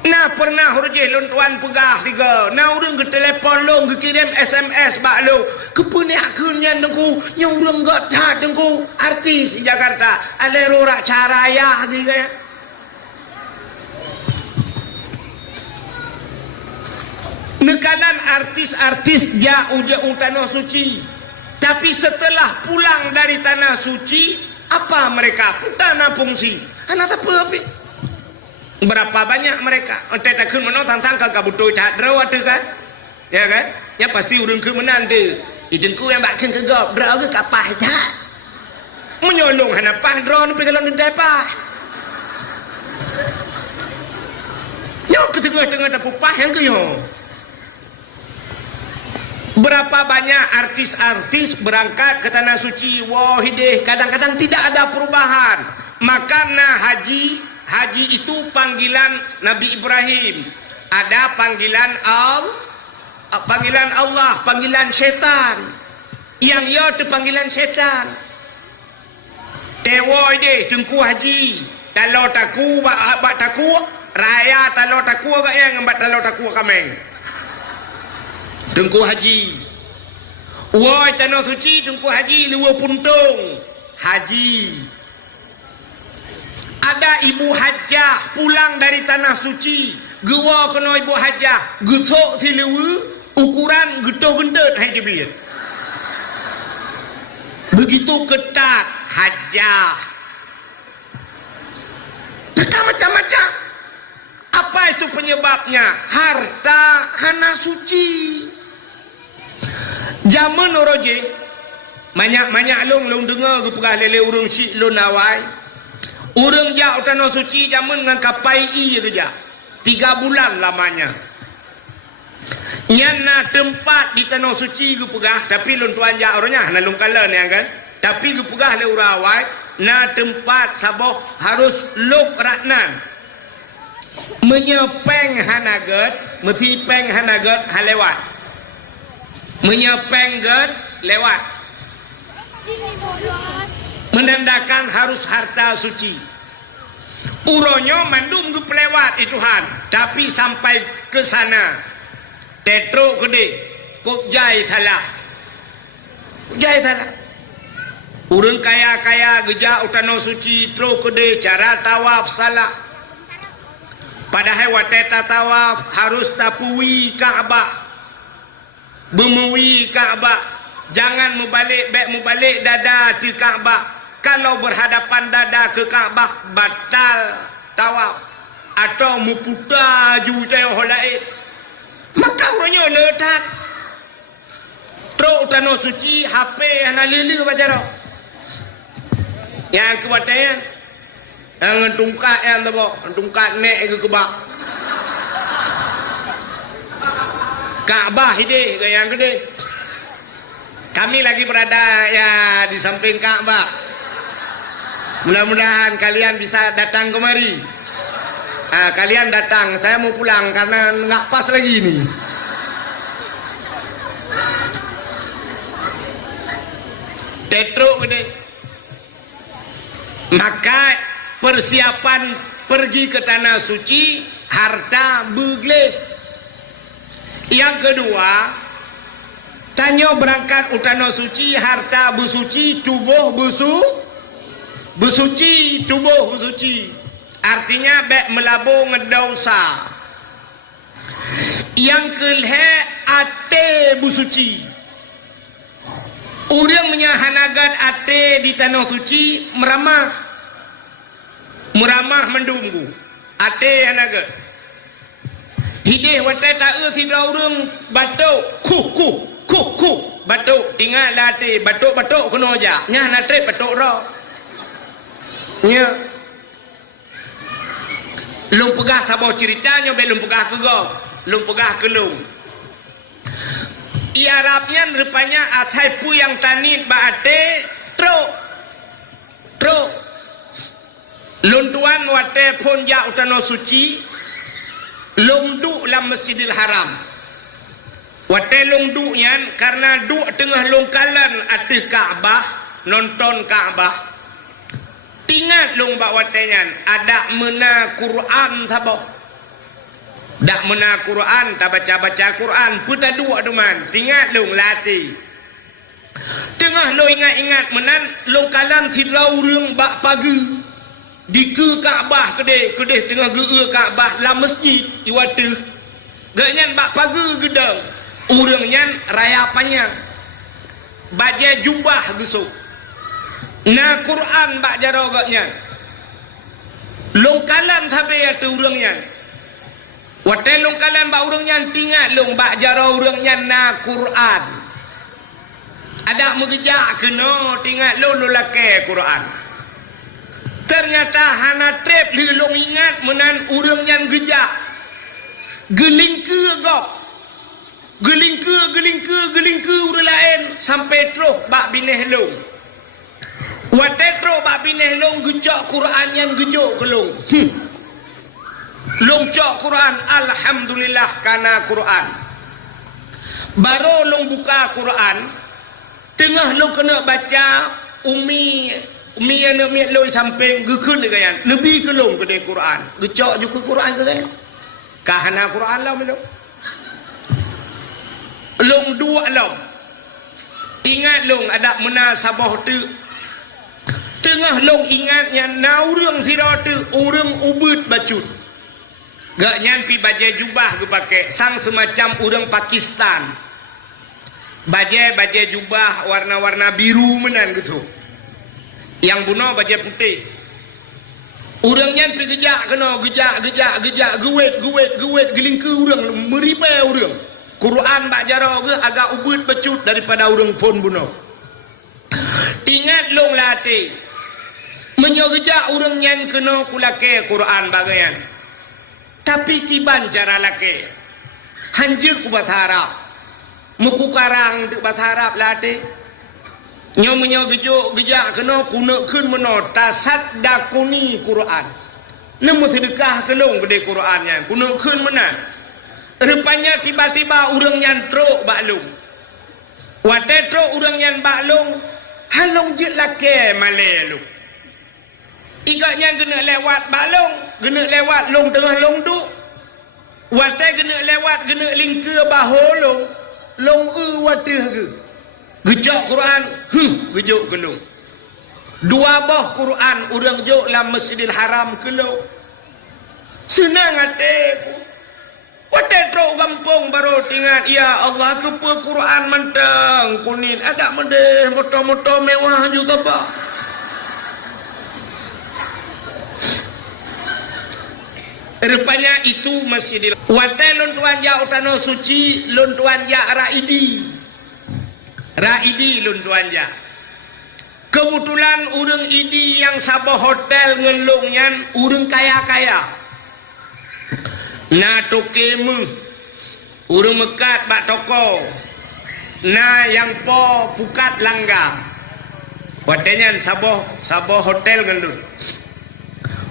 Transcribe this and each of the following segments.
Nah pernah urjih lon tuan pegah tiga. Nah urang ke telefon long ke kirim SMS bak lo. Kepenyakannya dengku yang urang gak dah dengku artis Jakarta. Alero rak caraya tiga ya. Nekanan artis-artis jauh tanah suci. Tapi setelah pulang dari tanah suci, apa mereka? Tanah fungsi. Anak apa? Berapa banyak mereka? Entah takkan mana tantang kagak butuh tak draw ada kan? Ya kan? Ya pasti urang ke menande. Idengku yang bakkan kagak draw ke kapah tak? Menyolong hanapah draw ni pergi lalu depah. Yo ke tengah-tengah dapupah yang ke yo. Berapa banyak artis-artis berangkat ke tanah suci, wah hideh, kadang-kadang tidak ada perubahan. Makna haji itu panggilan Nabi Ibrahim. Ada panggilan Allah, panggilan setan. Yang ya tu panggilan setan. Tewo hideh tengku haji. Kalau taku bak taku raya kalau taku agak yang ngambat kalau taku kameng. Tengku haji. Woi tanah suci tengku haji luar puntung. Haji. Ada ibu hajah pulang dari tanah suci. Gewa kena ibu hajah. Gesok si lewa. Ukuran getuh gendut. Hai dia. Begitu ketat hajah. Ketat macam-macam. Apa itu penyebabnya? Harta hana suci. Zaman oroje banyak long dengar ke pegah lele urang si lo nawai. Urang jak tanah suci zaman dengan kapai i saja. 3 bulan lamanya. Nyana tempat di tanah suci ke pegah tapi lon tuan jak orangnya na long kalan yang kan. Tapi ke pegah le urawai na tempat sabah harus lok ratnan. Menyepeng hanaget, mesti peng hanaget halewat. Menyepeng ged lewat. Menandakan harus harta suci. Uronyo mandum ke pelewat itu han. Tapi sampai ke sana tetro gede kok jai salah. Jai salah. Urang kaya-kaya geja utano suci tro gede cara tawaf salah. Padahal wateta tawaf harus tapui Ka'bah. Bermui Ka'bah. Jangan mubalik dada di Ka'bah. Kalau berhadapan dada ke Ka'bah batal tawaf atau muputar juta holaid. Maka orangnya letak truk tanah suci HP ana lili bacara. Yang kewatanya yang tungkat yang tabo, tungkat nek ke kebak. Ka'bah ini yang gede. Kami lagi berada ya di samping Ka'bah. Mudah-mudahan kalian bisa datang kemari. Kalian datang, saya mau pulang karena nggak pas lagi ini. Tetruk gede. Maka persiapan pergi ke tanah suci, harta begleh. Yang kedua, tanyo berangkat utana suci, harta bersuci, tubuh bersuci, tubuh bersuci. Artinya bek melabur ngedosa. Yang kelih ate bersuci. Orang menyahanagan ate di tanah suci meramah mendunggu. Ate hanaga. Hidih watai tak sida urang batuk ku batuk tinggal latih batuk kena aja nyah natret batuk roh nya lung pegah sabau ceritanya belum pegah ke go lung pegah ke lung i Arabnya rupanya asai pu yang tanit baate tro lun tuan wate pun ja utano suci lungdu lam Masjidil Haram. Wate lungdu nyan karena du tengah lungkalan ati Ka'bah nonton Ka'bah. Tingat lung bak wate nyan ada mena Quran sabah. dak mena Quran tak baca Quran puta dua teman tinggal long latih tengah lo ingat menan long kalam silau reung bak pagi di ke Kaabah kedai tengah ge Kaabah la masjid iwatu ganyan bak pagi gedang urang nyan raya panjang baca jubah gesuk na Quran bak jaro gaknya long kalam thabe atu urang nyan wate long kalam bak urang nyan tinggal long bak jaro urang nyan na Quran ada mengejak kena tinggal lo lake Quran ternyata hana trep li long ingat menan urang nyan gejak gelingke gok gelingke urang lain sampai terus bak bineh long wate terus bak bineh long gejak Quran yang gejuk ke long long cok Quran alhamdulillah kana Quran baru long buka Quran tengah lo kena baca umi anak miat lo sampai gekun kan lebih ke long ke Quran gecok juga Quran ke kan kahana Quran lah lo long dua long ingat long ada munasabah tu tengah long ingatnya na urang sira tu urang ubud bacut gak nyampi baca jubah ke pakai sang semacam urang Pakistan baca jubah warna-warna biru menan gitu yang buno baca putih urangnya pergejak kena gejak guet gelingke urang meripe urang Quran bak jaro ke agak ubud becut daripada urang pun buno ingat long latih menyogejak urang nyan kena kulake Quran bagayan tapi kiban cara lake hanjir ku bahasa Arab muku karang untuk bahasa Arab latih nyomenyo gejak kena kuna kun meno tasaddaquni Quran nemu sedekah kelong gede Qurannya kuna kun menan rupanya tiba-tiba urang nyan truk baklung wate truk urang nyan baklung halong jit lake male lu igaknya kena lewat baklung kena lewat long tengah long tu wate kena lewat kena lingke baholo long wate ke gejak Quran gejuk kelong dua boh Quran urang juk dalam Masjidil Haram kelong senang hatiku wate truk kampung baru tinggal ya Allah kepa Quran mentang kuning ada medeh motor-motor mewah juga pak rupanya itu Masjidil wate lontuan ya utano suci lontuan ya Raidi lontuan ya kebetulan urang idi yang sabah hotel ngelungnya urang kaya-kaya na tokemu urang mekat bak toko na yang po pukat langga watenya sabah hotel ngelung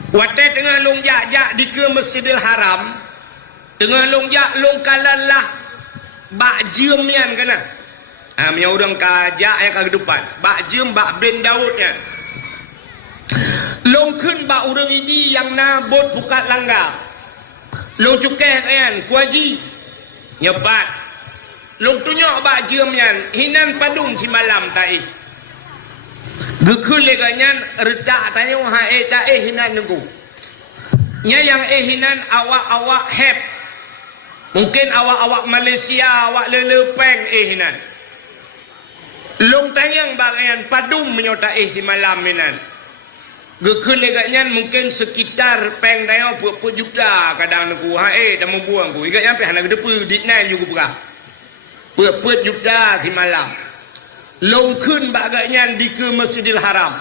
wate tengah long jak di ke Masjidil Haram tengah long jak long kalalah bak jem yan kana punya orang kajak yang ke depan bak jem bak ben Daudnya long kun bak orang ini yang nabot bukat langgar long cukeh kan kuaji nyebat long tunjuk bak jem yan hinan padung si malam taih gekun leganyan redak tanya taih hinan nunggu nya yang hinan awak heb mungkin awak Malaysia awak lelepeng hinan long tanyang bagian padum menyotai di malam minan gekun legatnya mungkin sekitar peng dayo puk juta kadang aku dah mau buang ku igat sampai hana gedepu ditnai juga berah puk juta di malam long kun bagainya di ke Masjidil Haram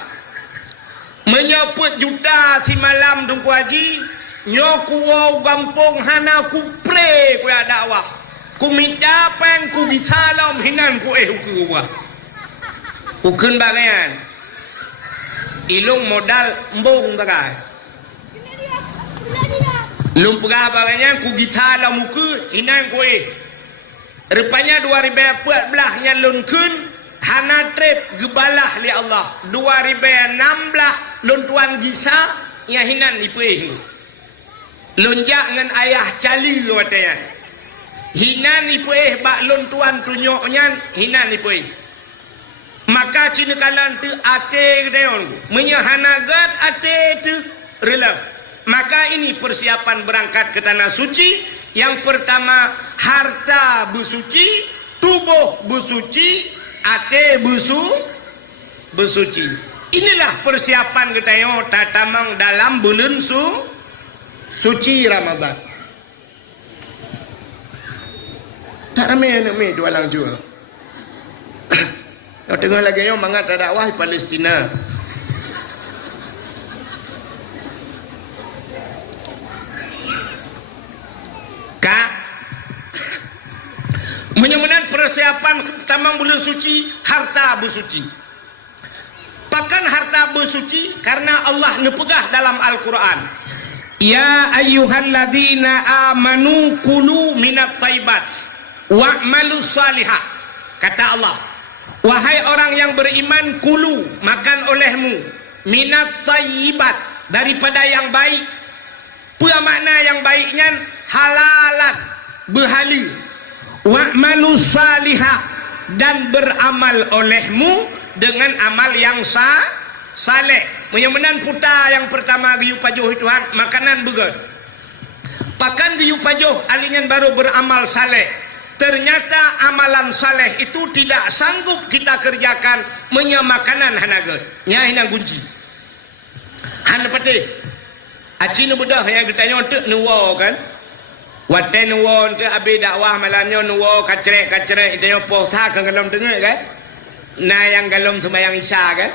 menyaput juta di malam tunggu haji nyoku wau gampung hana ku pre ku dakwah ku minta peng ku bisa lam hinan ku ku wah ukun bagian ilung modal embung takai lum pegah bagian ku gisala muku inan kue rupanya 2014 nya lun kun hana trip gebalah li Allah 2016 lun tuan gisa nya hinan ipeh lonjak dengan ayah cali katanya. Hina ni puih bak lon tuan tunyoknya hina ni puih. Maka cina kalan tu ate deon menyahanagat ate tu rela. Maka ini persiapan berangkat ke tanah suci. Yang pertama harta bersuci, tubuh bersuci, ate bersuci. Inilah persiapan kita yang tatamang dalam bulan suci Ramadan. Tak ramai nak mai dua lang jual. Kau tengok lagi yang mangat dakwah di Palestina. Kak, menyamanan persiapan tamang bulan suci, harta bersuci. Pakan harta bersuci karena Allah nepegah dalam Al-Quran. Ya ayyuhalladzina amanu kulu minat taibat wa'malu salihah. Kata Allah, wahai orang yang beriman, kulu, makan olehmu, minat taibat, daripada yang baik. Apa makna yang baiknya? Halalan, berhala. Wa'malu salihah, dan beramal olehmu dengan amal yang saleh. Menyamanan putar yang pertama giyu pajuh Tuhan, makanan begat. Pakan giyu pajuh alingan baru beramal saleh. Ternyata amalan saleh itu tidak sanggup kita kerjakan menyamakanan hanaga. Nya hina kunci. Han pati. Aci nu bedah yang ditanya untuk nuwa kan. Waten nuwa untuk abi dakwah malamnya nuwa kacrek itu posa ke dalam tengah kan. Nah yang galom sembahyang isya kan.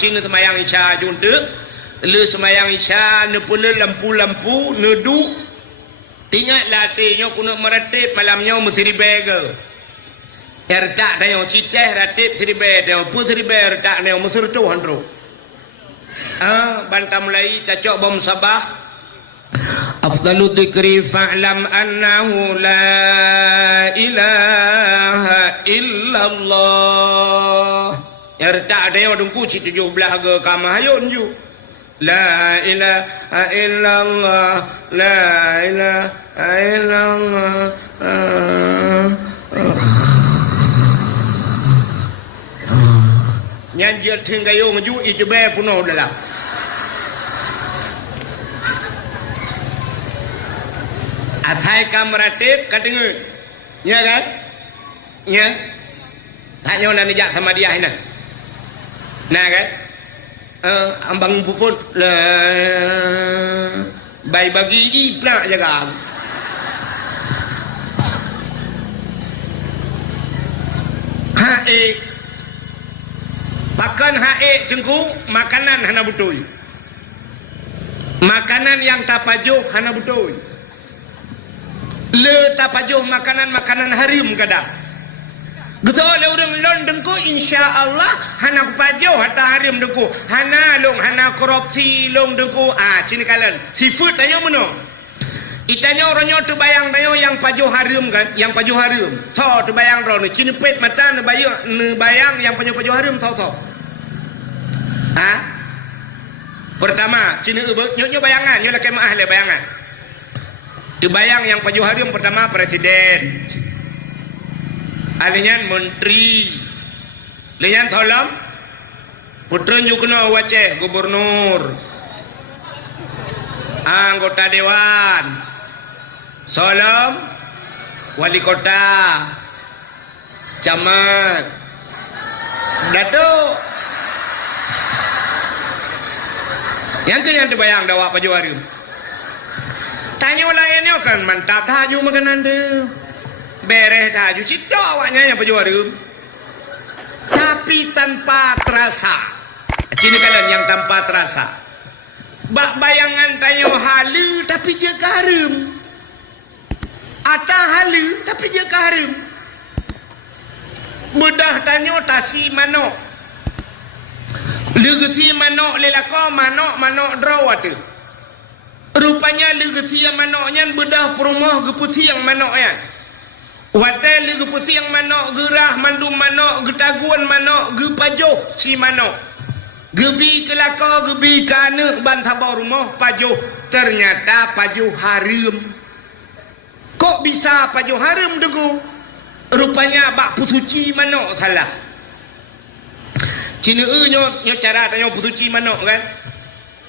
Cina sembahyang isya juntuk. Le sembahyang isya ne pula lampu-lampu nedu. Ingat latihnya kuna meratip malamnya mesti ribega. Ertak dah yang citeh ratip seribe dah pun seribe ertak dah mesti tu handro. Bantah mulai tacok bom sabah. Afdalu dzikri fa'lam annahu la ilaha illallah. Ertak dah yang dengku ci 17 ke kamah hayun ju. La ilaha illallah, la ilaha illallah. Nyanjir tinggayo maju itu be puno dalam. Athai kamratip kadengu. Ya kan? Ya. Tanya nak nejak sama dia hina. Nah kan? Ambang puput bayi bagi iplak jaga. Hae pakan hae jengku makanan hana betul. Makanan yang tapajuh hana betul. Le tapajuh makanan harim kadang. Betul le urang lon dengku insyaallah hana pajuh hatta harim dengku. Hana long hana korupsi long dengku. Cini kalan. Seafood tanya mana? Itanya orangnya tu bayang tanya yang pajuh harim kan, yang pajuh harim. Tho tu bayang ro ni cini pet mata ne bayang yang pajuh harim tho. Pertama cini nyo bayangan nyo laki maah le bayangan. Tu bayang yang pajuh harim pertama presiden. Alinyan menteri, alinyan tolong putra nyukna waceh gubernur, anggota dewan, solom wali kota, camat, datuk. Yang tu yang terbayang dah wak pajuh harim. Tanya lainnya kan mantap haju makanan tu. Bereh taju cita awaknya yang pajuh harim. Tapi tanpa terasa. Cina kalian yang tanpa terasa. Bak bayangan tanya halu tapi dia harim. Ata halu tapi dia harim. Mudah tanya tasi manok. Legasi manok lelako manok drawat tu. Rupanya legasi yang manoknya bedah perumah gepusi yang manoknya. Watel ge pusing manok gerah mandum manok getaguan manok ge pajuh si manok gebi kelaka gebi kana ban thabau rumah pajuh ternyata paju harum. Kok bisa paju harum degu? Rupanya bak pusuci manok salah. Cina nyo cara tanya pusuci manok kan.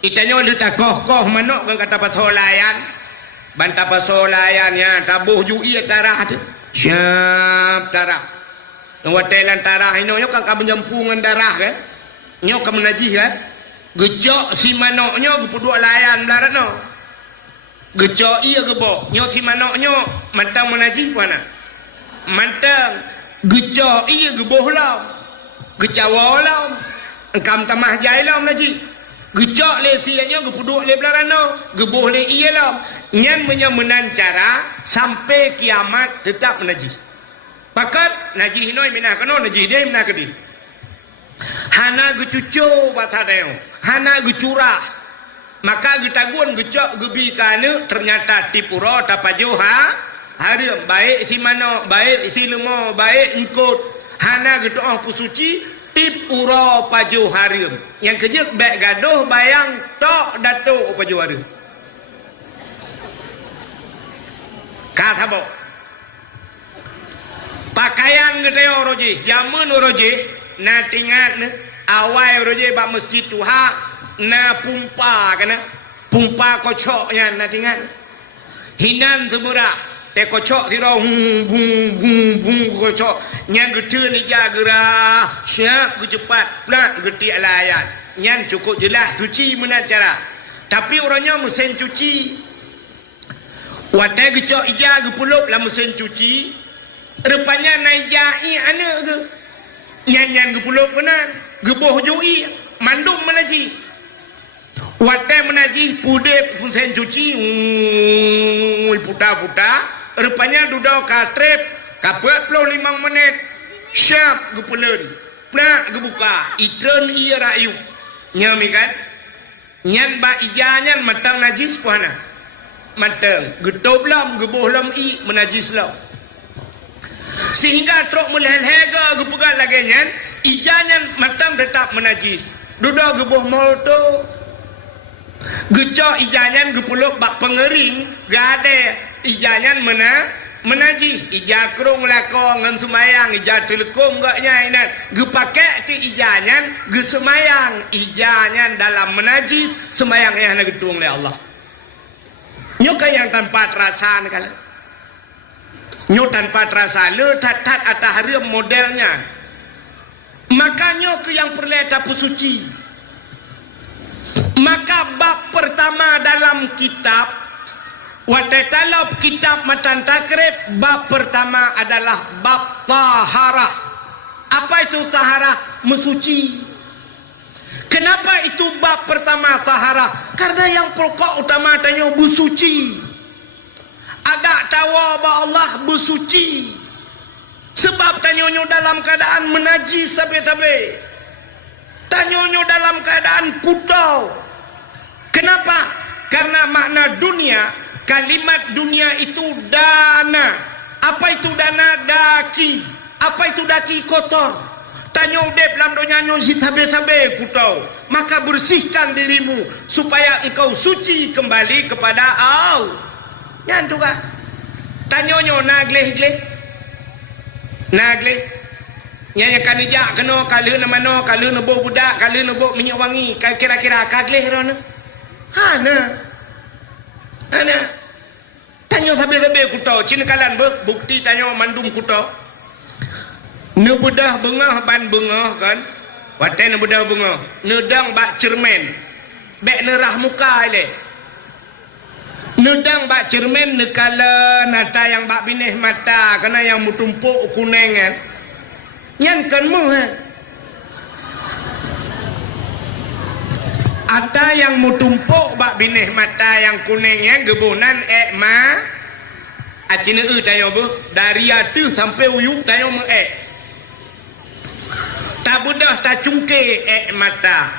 Itanya dia koh manok kan kata pasolayan. Banta pasolayan ya tabuh jui darah tu. Siap darah. Ngwatelan darah ino nyo kan menjampungan darah kan. Nyo kan menajih kan. Gejok si manoknya gepuduk layan darat no. Gejok iya gebok. Nyo si manoknya mantang menajih mana? Mantang. Gejok iya geboh lau. Gecawa lau. Engkam tamah jai lau menajih. Gejok le sianya gepuduk le belaran no. Geboh le iya lau. Nyan menyemenan cara sampai kiamat tetap menajih. Pakat najih noi minah kano najih dia minah kedi. Hana gecuco batadeo. Hana gecurah. Maka getagun gecok gebi kana ternyata tipuro tapajoha. Harum baik si mano, baik si lemo, baik engkut. Hana getoh pusuci tipuro pajo harum. Yang kejek baik gaduh bayang tok datuk pajo harum. Kata bo. Pakaian geteo roji, jamun roji, na tingat awai roji ba masjid tuha na pumpa kana. Pumpa kocoknya na tingat. Hinan semurah, te kocok siro bung kocok. Nyan gete ni jagera, siap cepat, plat geti layan. Nyan cukup jelas suci menat cara. Tapi orangnya mesin cuci. Watai gecok ija gepulup lah mesin cuci. Rupanya naijai ana ke. Nyan gepulup benar. Geboh jui. Mandung menaji. Watai menaji pudep mesin cuci. Putar-putar. Rupanya duduk katrep. Kapet 45 menit. Siap gepulun. Plak gebuka. Itren iya rayu. Nyami kan. Nyan ba ija nyan matang najis puana. Matang getop lam geboh lam i menajis lam sehingga truk melhel-hega gepegat lagi nyan ijanyan matang tetap menajis duduk geboh molto gecok ijanyan gepuluk bak pengering gade ijanyan menajis ija krung lako ngan semayang ija telekom gak nyainan gepake ti ijanyan gesemayang ijanyan dalam menajis semayang yang nak getung oleh Allah. Nyoka yang tanpa terasa kala. Nyo tanpa terasa le tat atah harum modelnya. Makanya ke yang perleta pusuci. Maka bab pertama dalam kitab watetalab kitab matan takrib bab pertama adalah bab taharah. Apa itu taharah? Mesuci. Kenapa itu bab pertama taharah? Karena yang pokok utama tanya bersuci. Ada tawa ba Allah bersuci. Sebab tanyonyo dalam keadaan menajis sabe-sabe. Tanyonyo dalam keadaan putau. Kenapa? Karena makna dunia, kalimat dunia itu dana. Apa itu dana? Daki. Apa itu daki? Kotor. Tanya udep dalam dunianya hitabe-tabe kutau. Maka bersihkan dirimu supaya engkau suci kembali kepada Allah. Yang tu kah? Tanyonyo nagleh-gleh. Nagleh. Yang akan dijak kena kalau na mano, kalau na bau budak, kalau na bau minyak wangi, kira-kira kagleh rona. Hana. Hana. Tanyo sabe-sabe kutau, cinakalan bukti tanyo mandum kutau. Nebedah bengah ban bengah kan. Watai nebedah bengah. Nedang bak cermen. Bek nerah muka ile. Nedang bak cermen nekala nata yang bak binih mata kena yang mutumpuk kuning kan. Nyan kan mu kan. Ada yang mutumpuk bak binih mata yang kuningnya gebunan ma. Acina tayo bu dari atu sampai uyuk tayo mu tak budah tak cungke mata.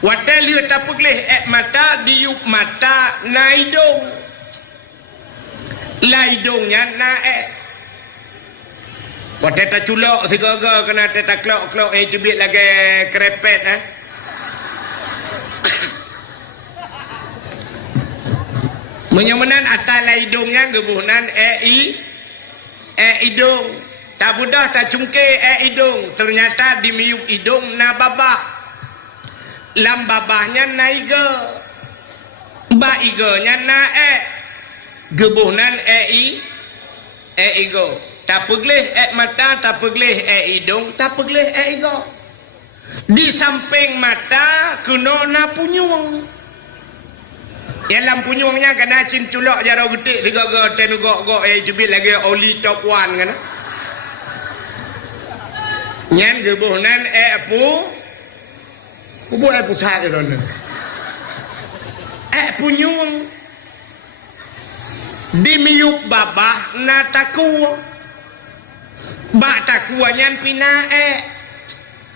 Watai lihat tak pegleh mata diup mata naidong. Laidongnya na Watai tak culok segaga kena tak klok cubit lagi kerepet menyemenan atala hidungnya gebuhnan hidung tak budah tak cungke hidung ternyata di miyuk hidung na babah lam babahnya na iga ba iganya na gebuhnan igo tak pegleh mata tak pegleh hidung tak pegleh igo di samping mata kena na punyung dalam punyungnya kena cinculok jarau getik tiga ten gok jubil lagi oli top one kan nyan gebuhnan pusat itu punyung di miyuk babah na taku ba taku nyan pina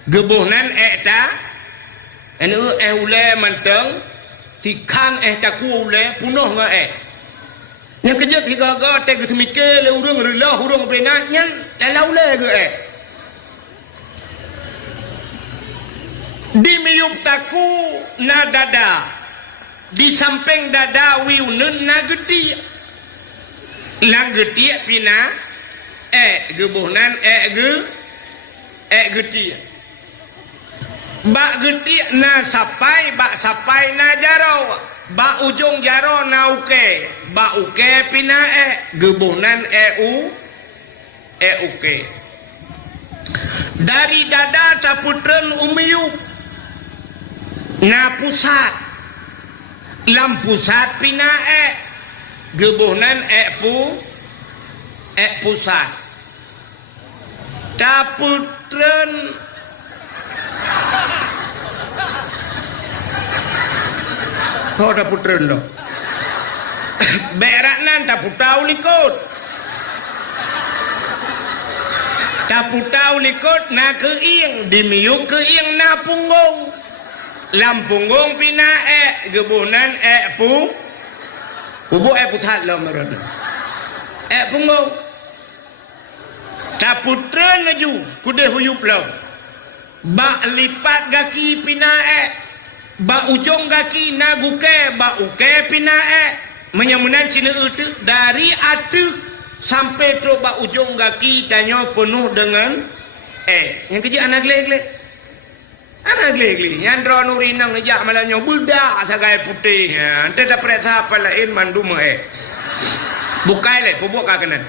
gebuhnan ta anu ule manteng tikan taku ule punuh nga yang kerja tiga teg semikir le urang relah urang pena nyan lalau le ge di miyuk taku na dada di samping dada wiunun na gedi lang gedi pina gebuhnan gedi bak gedi na sapai bak sapai na jaro bak ujung jaro na uke bak uke pina gebuhnan uke dari dada taputren umiyuk na pusat lam pusat pina gebuhnan pusat taputren taputren lo beraknan taputau likut na keing dimiyuk keing na punggung lam punggung pina gebuhnan pusat lo meron punggung taputren laju kude huyup lo ba lipat gaki pina ba ujung gaki na guke ba uke pina menyemunan cina itu dari atu sampai tu ba ujung gaki tanya penuh dengan yang kerja anak lele yang draw nurinang ngejak malahnya budak sagai putih ente dapat apa lain mandum bukai le pubuk kakenan.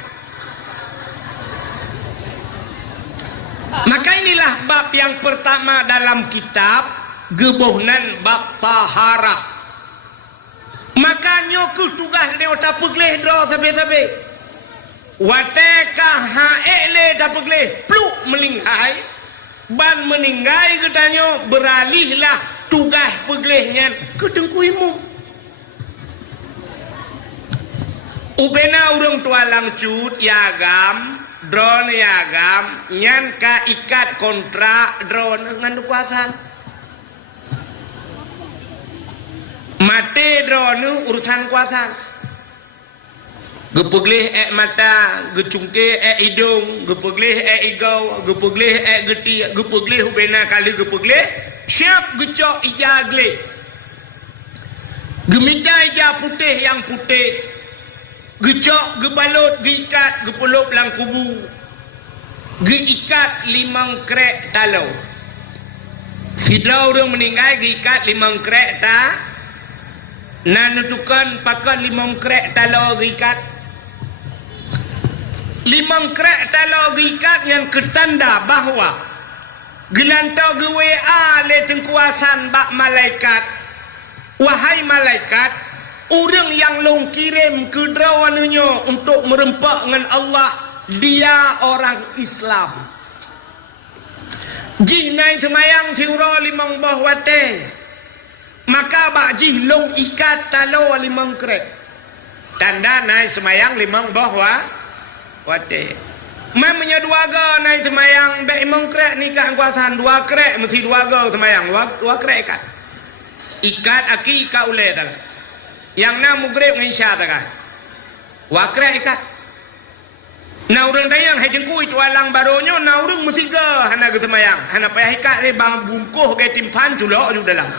Maka inilah bab yang pertama dalam kitab gebuhnan bab taharah. Makanya ku tugas dia tak pegleh draw sampai wateka haele tak pegleh pluk melingkai ban meninggai katanya beralihlah tugas peglehnya ke tengkuimu ubena urang tua langcut yagam drone yagam nyan ka ikat kontrak drone ngan kuasan mate drone urusan kuasan gepegleh mata gecungke hidung gepegleh igau gepegleh geti gepegleh ubena kali gepegleh siap gecok ijagle gemita ija putih yang putih gecok gebalut geikat gepeluk lang kubu geikat limang krek talau sidra orang meninggal geikat limang krek ta nanutukan pakai limang krek talau geikat limang krek talau gikat yang ketanda bahawa gelantau ge WA le tengkuasan bak malaikat wahai malaikat orang yang long kirim ke drawanunya untuk merempak dengan Allah dia orang Islam jinai semayang siura limang bah wate maka bak jih long ikat talau limang krek tanda naik semayang limang bah wate memangnya dua ga naik semayang dak imam krek nikah kuasaan dua krek mesti dua ga semayang dua krek ikat aki ikat ule tak yang na mugrib ngisya tak wa krek ikat na urang dayang hai jengku itu alang baronyo na urang mesti ga hana ke semayang hana payah ikat ni bang bungkuh ke timpan culok ju dalam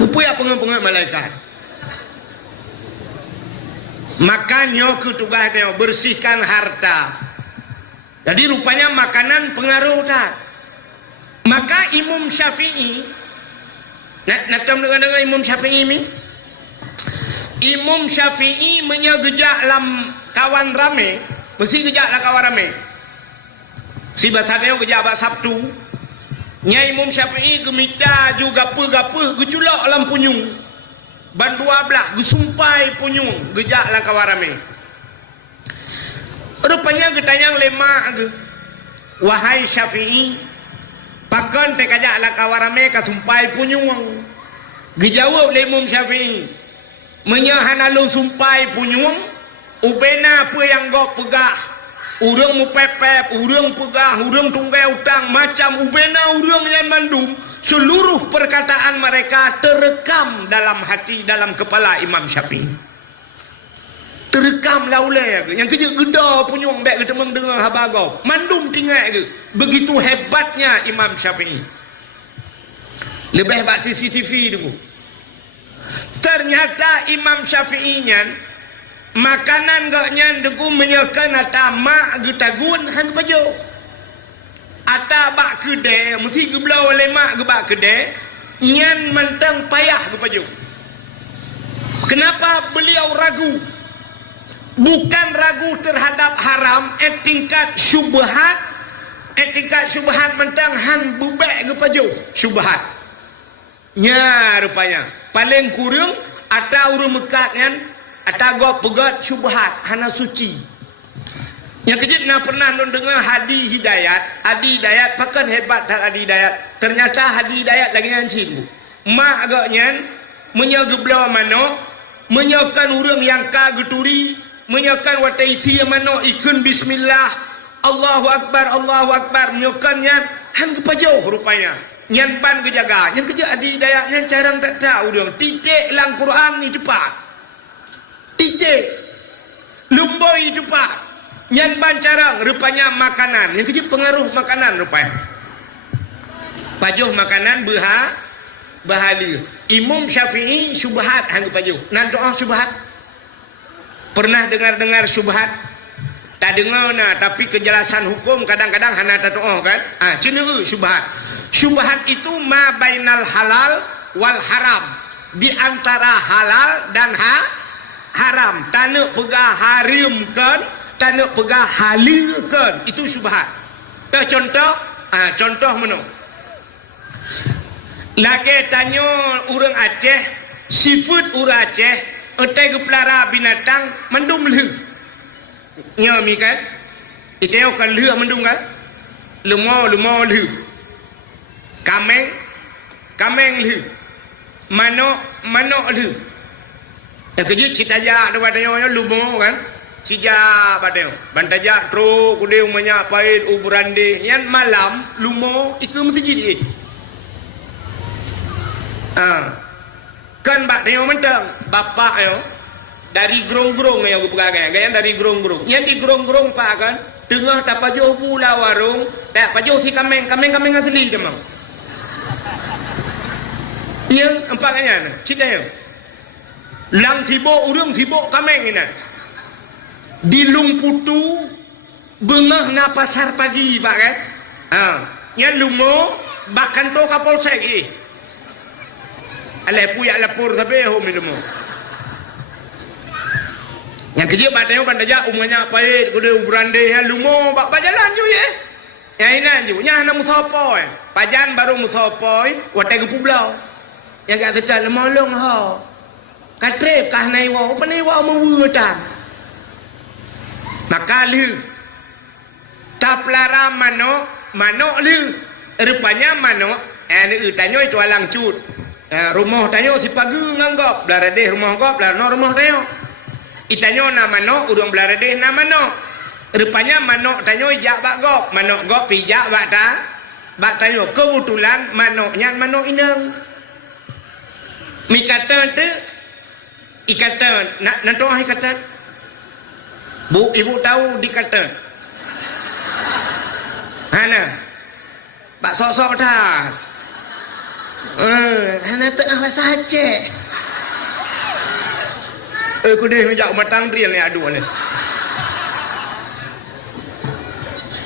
supaya pengen malaikat Makanya tugas dia bersihkan harta. Jadi rupanya makanan pengaruh tak. Maka Imam Syafi'i, nak dengar Imam Syafi'i ni? Imam Syafi'i menyegejak dalam kawan ramai, mesti gejak lah kawan ramai. Si bahasa dia gejak bak Sabtu. Nya Imam Syafi'i gemita juga gapa-gapa geculak dalam punyung. Ban 12 gesumpai punyung gejak lah kawan ramai. Rupanya getanyang lemak ke. Wahai Syafi'i, pakan te kajak lah kawan ramai kasumpai punyung. Gejawab le Imam Syafi'i. Menyahan alun sumpai punyung, ubena apa yang kau pegah, urang mu pepep, urang pegah, urang tunggai utang, macam ubena urang yang mandum, seluruh perkataan mereka terekam dalam hati, dalam kepala Imam Syafi'i. Terekam laulai ke, yang kerja geda punyung baik kita mendengar habagau, mandum tinggal ke, begitu hebatnya Imam Syafi'i. Lebih hebat CCTV dulu. Ternyata Imam Syafi'i nyan makanan gaknya deku menyekan ata mak getagun han pajo ata bak kedai mesti geblau lemak ge bak kedai nyan mentang payah ge pajo. Kenapa beliau ragu? Bukan ragu terhadap haram, tingkat syubhat, tingkat syubhat mentang han bubek ge pajo syubhat. Nya rupanya paling kurang ada urang mekat kan ada gop pegat syubhat hana suci. Yang kejut nak pernah dengar Hadi Hidayat pakan hebat tak Hadi Hidayat. Ternyata Hadi Hidayat lagi ngancin bu. Mak agaknya menyegeblau mano, menyakan urang yang ka geturi, menyakan watai sia mano ikun bismillah, Allahu akbar, menyakannya han kepajau rupanya. Nyan ban kejaga, yang kerja Hadi Hidayat yang carang tak tahu dia. Titik lang Quran ni cepat. Titik. Lumboi cepat. Nyan ban carang rupanya makanan. Yang kerja pengaruh makanan rupanya. Pajuh makanan bahali. Imam Syafi'i syubhat hang pajuh. Nan doa syubhat. Pernah dengar syubhat? Tak dengar nah, tapi kejelasan hukum kadang-kadang hana tak doa kan? Cenderung syubhat. Syubhat itu ma bainal halal wal haram, di antara halal dan haram. Tanuk pegah harimkan, tanuk pegah halilkan, itu syubhat. Contoh mana? Lagi tanya orang Aceh, seafood orang Aceh, otai gepelara binatang mendum leh. Nya mi kan? Itu kan leh mendum kan? Lemau leh. Kameng leh. Manok leh. Yang kejut citaja ada wadanya lumo kan? Cija badeo. Bantaja tro kudeu banyak pahit ubrande. Yang malam lumo itu mesti jadi. Kan bak dia mentang bapak yo dari grong-grong yang pegagai gaya dari grong-grong. Yang di grong-grong pak kan tengah tak pajuh pula warung tak pajuh si kameng asli demang. Yang empaknya cerita yo. Lang sibuk urang sibuk kameng ini. Di Lumputu bengah na pasar pagi pak kan. Yang lumo bahkan to kapolsek alai puyak lapor sampai home minum. Yang kerja batang bandaja umumnya pahit kuda ubrande ya lumo bak jalan ju ye. Yang ina ju nya na musopoi. Pajan baru musopoi watai ke publau. Yang kat sedar lemolong ha. Katrep kah nai wa apa nai wa mewutan. Maka lu taplara manok lu rupanya manok ni tanya itu alang cut. Rumah tanya si pagi nganggap belarade rumah gop belar no rumah tanya itanyo na manok udang belarade na manok rupanya manok tanya jak bak gop manok gop pijak bak ta bak tanya kebetulan manoknya manok inang mi kata tu ikatan nak doa ikatan bu ibu tahu dikata hana bak sok-sok dah. Hana tengah bahasa Aceh. Aku deh menjauh matang real ni aduh ni.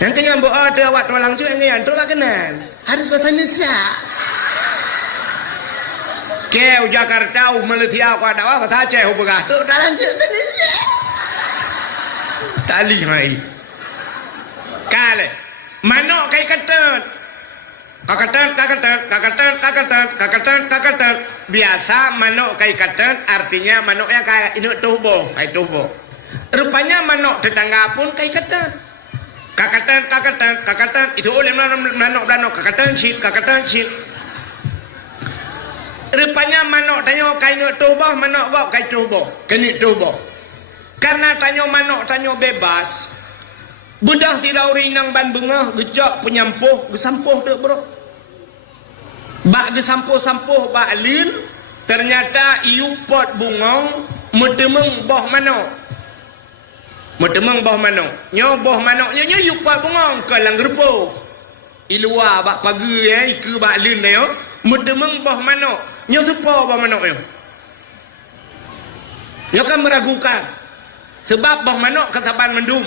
Yang kenyang bawa ada awak tulang tu yang tu lah kenan. Harus bahasa Indonesia. Kau Jakarta Malaysia kau ada apa bahasa Aceh ubah tu dalam Indonesia. Tali mai. Kale. Manok kai ketet. Kakatan. Biasa manok kai ketet artinya manoknya kayak induk tubuh, kai tubuh. Rupanya manok tetangga pun kai ketet. Kakatan itu oleh manok kakatan cip. Rupanya manok tanya kai induk tubuh, manok gok kai tubuh, kini tubuh. Karena tanya manok tanya bebas. Bedah tidak rinang ban bengah gejak penyampuh gesampuh tu bro. Bak gesampuh-sampuh bak lin ternyata iu pot bungong medemeng boh manok. Medemeng boh manok. Nyo boh manoknya nyo iu pot bungong ke lang gerpo. I luar bak pagi ke bak lin na yo medemeng boh manok. Nyo sepo boh manok yo. Nyo kan meragukan. Sebab boh manok kesaban mendung.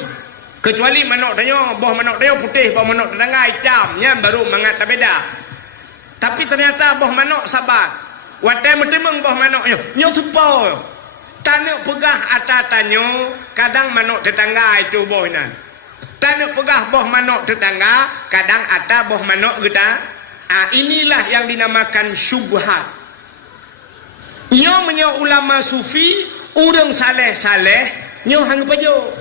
Kecuali manok tanya, boh manok tanya putih, boh manok tetangga hitamnya baru mangat tak beda. Tapi ternyata boh manok sabar. Watai metemeng boh manoknya, nyo sepo. Tanuk pegah atas tanyo, kadang manok tetangga itu boh nan. Tanuk pegah boh manok tetangga, kadang atas boh manok kita. Inilah yang dinamakan syubhat. Nyo menyo ulama sufi, urang saleh-saleh, nyo hang pajo.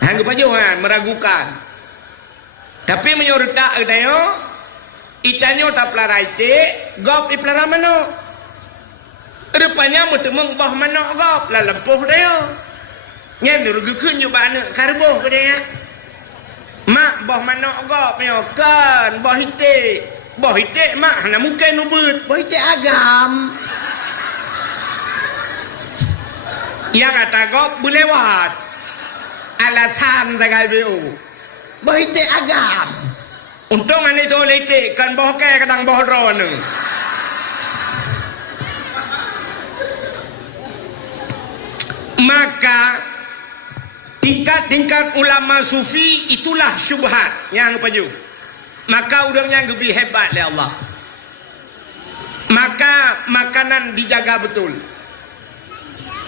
Anggap aja meragukan. Tapi menyortak katanya, itanyo tak pelara ite, gop di pelara manok. Rupanya mutemeng boh manok gop lah lempuh dia. Nyan dirugikan juga anak karboh dia. Mak boh manok gop kan boh ite. Boh ite mak nak mungkin ubut, boh ite agam. Yang kata gop boleh lewat. Alasan tagal biu. Boh ite agam. Untung ani tu ite kan boh ke kadang boh ron. Maka tingkat-tingkat ulama sufi itulah syubhat yang paju. Maka urangnya lebih hebat oleh Allah. Maka makanan dijaga betul.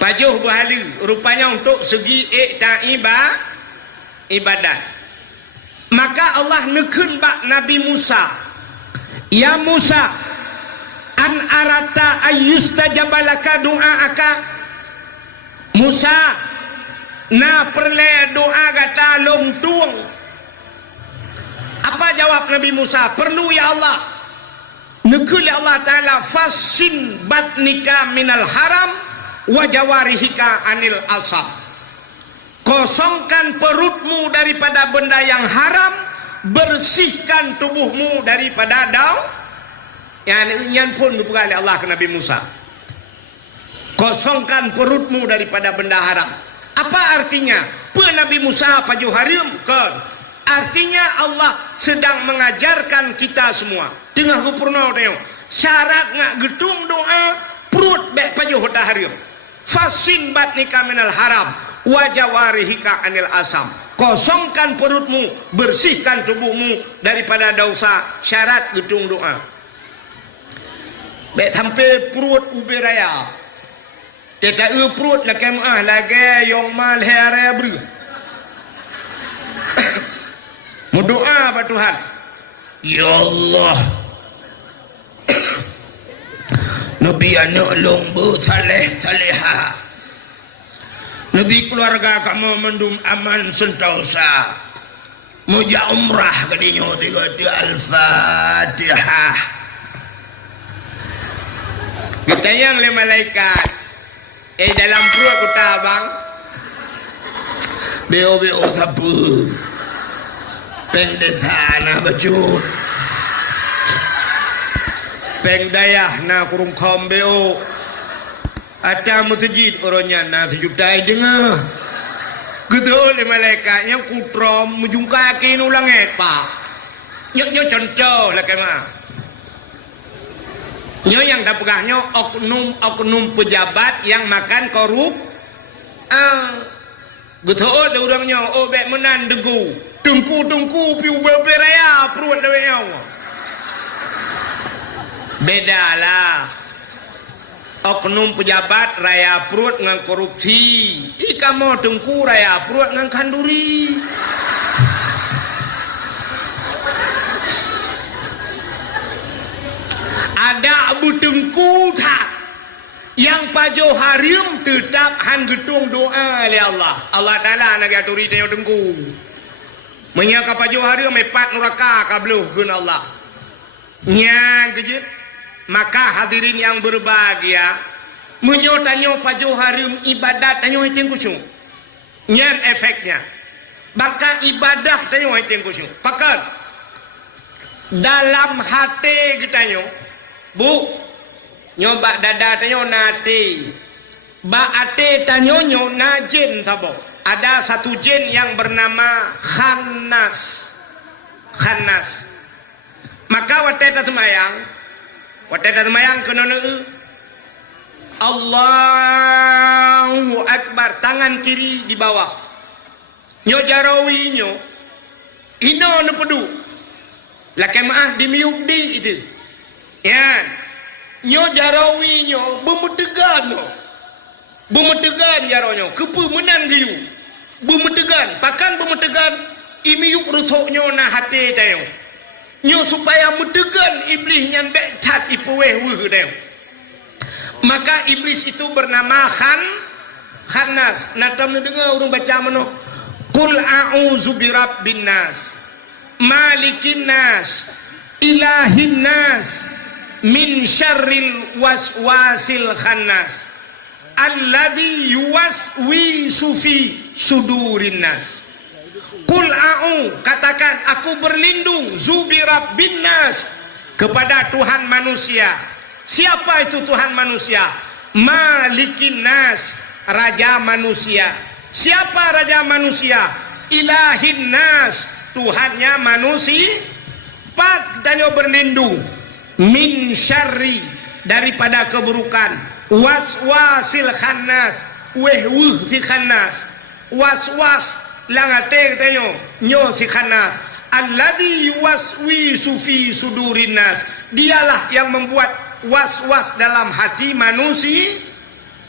Pajuh bahali rupanya untuk segi ibadat. Maka Allah nekun bak Nabi Musa. Ya Musa, an arata ayyustajabalaka du'aaka. Musa, na perle doa gata long tuang. Apa jawab Nabi Musa? Perlu ya Allah. Nekul ya Allah Ta'ala fasin batnika minal haram wajawarihika anil asam. Kosongkan perutmu daripada benda yang haram, bersihkan tubuhmu daripada dau. Yang pun dibuka oleh Allah ke Nabi Musa. Kosongkan perutmu daripada benda haram. Apa artinya? Nabi Musa paju harim kan? Artinya Allah sedang mengajarkan kita semua. Tengah kupurna tengok. Syarat ngak gedung doa perut bek paju hoda harim. Fasin batnika minal haram wajawarihika anil asam. Kosongkan perutmu, bersihkan tubuhmu daripada dosa. Syarat gedung doa. Bek sampai perut ubi raya. Tidak perut lah kemah lagi yang mal hari beri. Berdoa pada Tuhan. Ya Allah. Nabi anak lombu saleh-saleha. Nabi keluarga kamu mendum aman sentosa. Muja umrah kadinya tiga Al-Fatihah. Ditayang oleh malaikat. Dalam perut kita abang. Beo-beo sapu. Pendesana baju. Pengdayah na kurung kombeo. Ada masjid orangnya na sejubtai dengar. Betul oleh malaikatnya kutrom menjungkakin ulang pak. Nyok contoh lah kemah. Nyo yang dah pegahnya oknum pejabat yang makan korup. Betul ada orangnya bek menan dengku piu beraya perut dewenya. Bedalah. Oknum pejabat raya perut ngan korupsi. Ika mau dengku raya perut ngan kanduri. Ada abu dengku tak yang pajo harim tetap han gedung doa oleh Allah. Allah Taala nak aturi tanya dengku. Menyaka pajo harim mepat neraka kabluh gun Allah. Nya gejit. Maka hadirin yang berbahagia, menyo tanyo pajo harim ibadat tanyo hiting kusyuk. Nyan efeknya. Bahkan ibadah tanyo hiting kusyuk. Pakat dalam hati kita bu nyoba dada tanyo nate ba ate tanyo na jin tabo. Ada satu jin yang bernama Khannas. Maka wateta semayang kena Allahu Akbar, tangan kiri di bawah. Nyo jarawi nyo ino no pedu lakai maaf di miuk di itu ya. Nyo jarawi nyo bemetegan jaronyo kepu menan giyu bemetegan pakan bemetegan imiuk rusuk nyo na hati tayo nyo supaya metegan iblis yang becat ipuweh wuh. Maka iblis itu bernama Khannas. Natam dengar orang baca mano. Qul a'udzu birabbin nas, malikin nas, ilahin nas, min syarril waswasil khannas, alladzi yuwaswisu fi sudurin nas. Qul a'u, katakan aku berlindung zubirabbin nas, kepada Tuhan manusia. Siapa itu Tuhan manusia? Malikin nas, raja manusia. Siapa raja manusia? Ilahin nas, Tuhannya manusia. Pat danyo berlindung min syarri, daripada keburukan, waswasil khannas, wehwuh fi khannas, waswas langate tanyo nyo si khannas, alladzi yuwaswisu fi sudurin nas, dialah yang membuat was-was dalam hati manusia.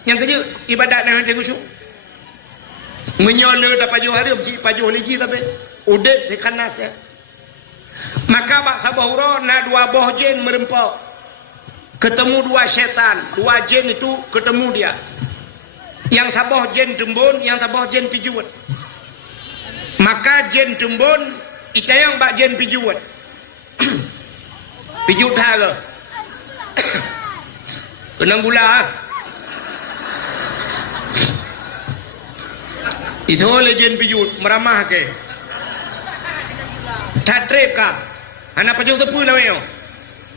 Yang kerja ibadat dengan hati khusyuk menyola dapat pajuh hari pajuh lagi tapi udah si khannas ya. Maka bak sabahura na dua boh jin merempok, ketemu dua setan, dua jin itu ketemu dia, yang sabah jin tembun, yang sabah jin pijuat. Maka jin tembun itayang bak jin pijuat pijut hala kena gula itu oleh jin pijut meramah ke tak trip ka anak pajuh tepu lah weo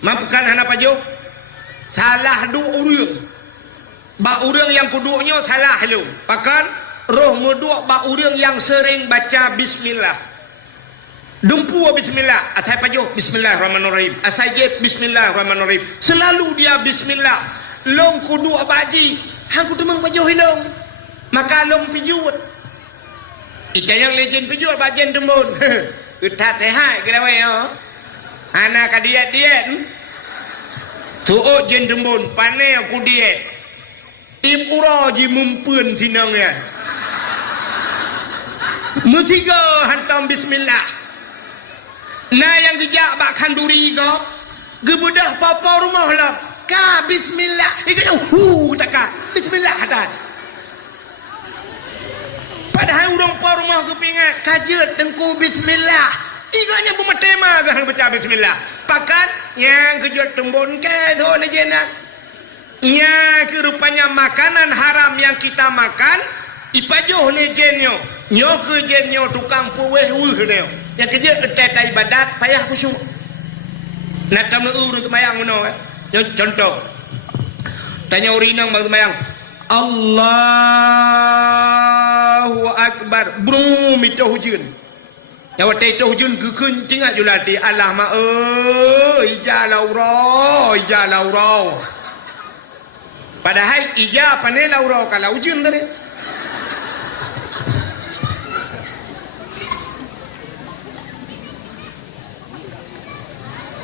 maafkan anak pajuh salah du urang ba urang yang kudunya salah lu pakan roh muduk ba urang yang sering baca bismillah dumpu bismillah asai pajuh bismillahirrahmanirrahim asai jeb bismillahirrahmanirrahim selalu dia bismillah long kudu abaji aku demang pajuh hilong maka long pijut ikayang legend pijut bajen tembun utat hai kira wae anak ka diet tuo jen tembun pane aku diet tim uro ji mumpeun sinang ya musiga hantam bismillah. Nah yang gejak bak kanduri ko gebudah papa rumah lah ka bismillah ikanya taka bismillah hadan padahal urang pa rumah kepingat kajet dengku bismillah ikanya bumatema gah baca bismillah pakan yang kejut tembon ke do lejena nya kerupanya makanan haram yang kita makan ipajoh lejenyo nyo kejenyo tukang puweh neo yang kerja etai ibadat payah khusyuk nak kamu urus semayang mano contoh tanya urinang bagi semayang Allahu Akbar brum itu hujan nyawa itu hujun gekun tinggal julati Allah ma ija laurau padahal ija pane laurau kalau hujun tadi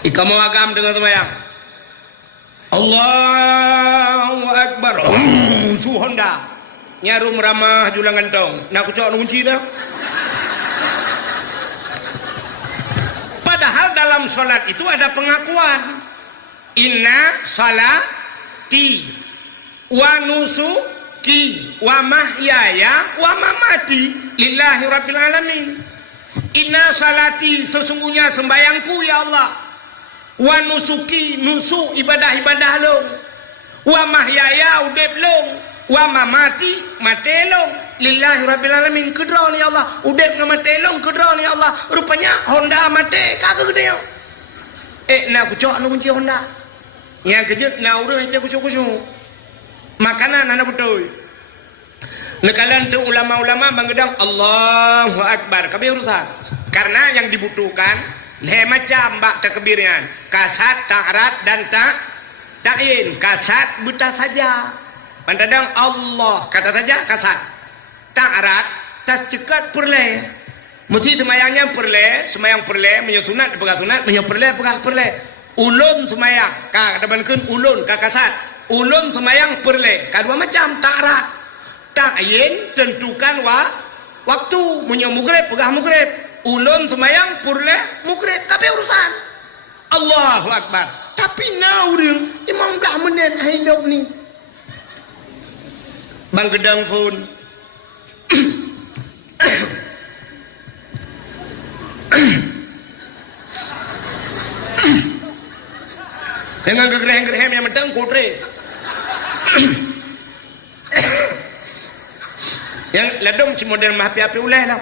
ikamu agam dengan semayang Allahu Akbar su Honda nyarum ramah julang gantong nak kucok kunci dah. Padahal dalam sholat itu ada pengakuan inna salati wa nusuki wa mahyaya wa mamati lillahi rabbil alamin. Inna salati sesungguhnya sembayangku ya Allah, wa nusuki nusuk ibadah-ibadah long, wa mahyaya udep long, wa mamati matelong lillahi rabbil alamin kedra ni Allah udep dengan matelong kedra ni Allah. Rupanya Honda mate kagak gede yo nak kucok nu kunci Honda yang kejut nak urus aja kucuk-kucuk makanan anak betul nekalan tu ulama-ulama bangedang Allahu Akbar kabeh urusan karena yang dibutuhkan macam bak takbirnya kasat ta'rat dan ta'in kasat buta saja pandang Allah kata saja kasat ta'rat tas cekat perle mesti semayangnya perle semayang perle menyusunat pegah sunat menyeperle pegah perle ulun semayang ka debankeun ulun ka kasat ulun semayang perle kadua macam ta'rat ta'in tentukan waktu munyo mugrib pegah mugrib ulun semayang perle mugrib kabeh urusan Allahu Akbar tapi naurung imam dah menit hidup ni bang gedang phone dengan gegerem-gegerem yang medang kotre yang ladong si model mah api-api ulai lah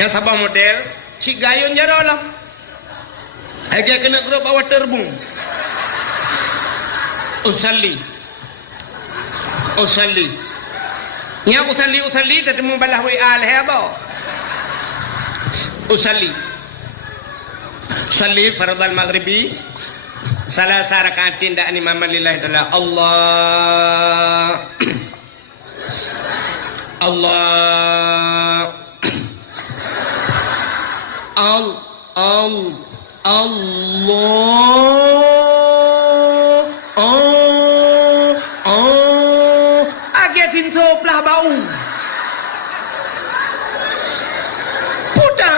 yang sabah model si gayun jaro lah agak kena grup bawa terbung usalli nya usalli tadi membalah WA leh apa usalli salli fardal maghribi salah sarakatin dak ni mama lillahi taala agetin soplah bau puta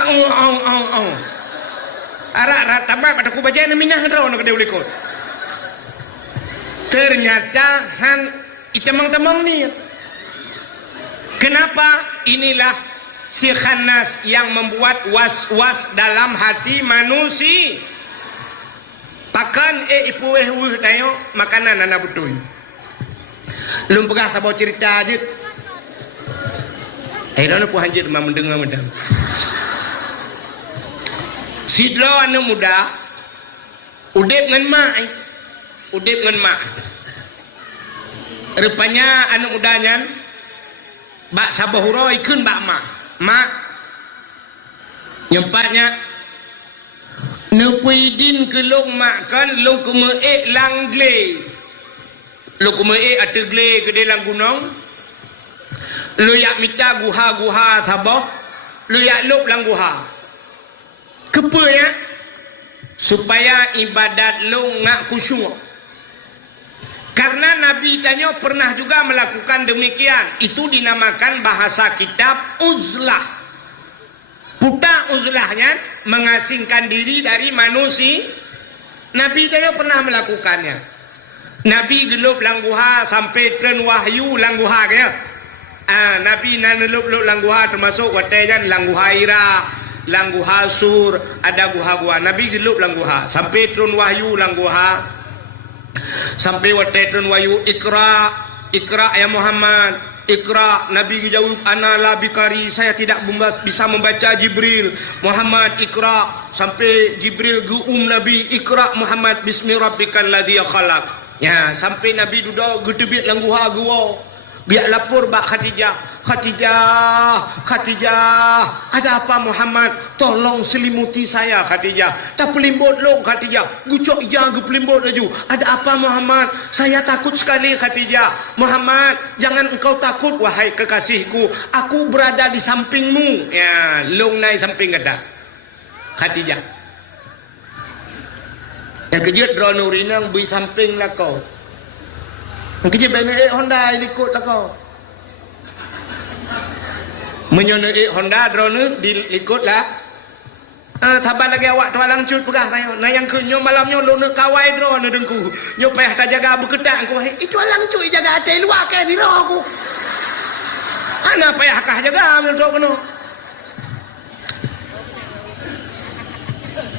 arak tambah pada ku baca minah draw nak dia ulikot ternyata han itemang-temang ni kenapa inilah si khannas yang membuat was-was dalam hati manusia pakan ipueh tayo makanan anak betul belum pegah sabau cerita aja akhirnya aku hanjir mah mendengar medang sidlo anu muda udep ngan mak rupanya anu mudanyan bak sabahuro ikun bak mak nyempatnya nepuidin ke long makan long kume langle lo kume ategle ke dalam gunung lo yak mita guha sabah lo yak lop lang guha kepanya supaya ibadat lo ngak khusyuk karena Nabi tanya pernah juga melakukan demikian itu dinamakan bahasa kitab uzlah puta uzlahnya mengasingkan diri dari manusia Nabi tanya pernah melakukannya Nabi gelup langguha sampai tren wahyu langguha kaya Nabi nanelup langguha termasuk watejan langguha ira langguha sur ada guha-guha Nabi gelup langguha sampai tren wahyu langguha sampai watejan wahyu ikra ya Muhammad ikra Nabi jawab ana la bikari saya tidak bisa membaca Jibril Muhammad ikra sampai Jibril guum Nabi ikra Muhammad bismi rabbikal ladzi khalaq ya sampai Nabi duduk gedebit langguha gua Biar lapor bak Khadijah. Khadijah, ada apa Muhammad? Tolong selimuti saya Khadijah. Tak pelimbut long Khadijah. Gucok yang ke pelimbut laju. Ada apa Muhammad? Saya takut sekali Khadijah. Muhammad, jangan engkau takut wahai kekasihku. Aku berada di sampingmu. Ya, long naik samping kata Khadijah. Yang kejut drone urinang bui samping lah kau. Yang kejut benar Honda ikut lah kau. Menyonoi Honda drone diikut lah. Sabar lagi awak tuan langcut pegah saya. Nah yang ke nyo malamnya lo nak kawai drone dengku. Nyo payah tak jaga berketak aku. Itu langcut jaga hati luar ke diri aku. Ana payah kah jaga menurut kono.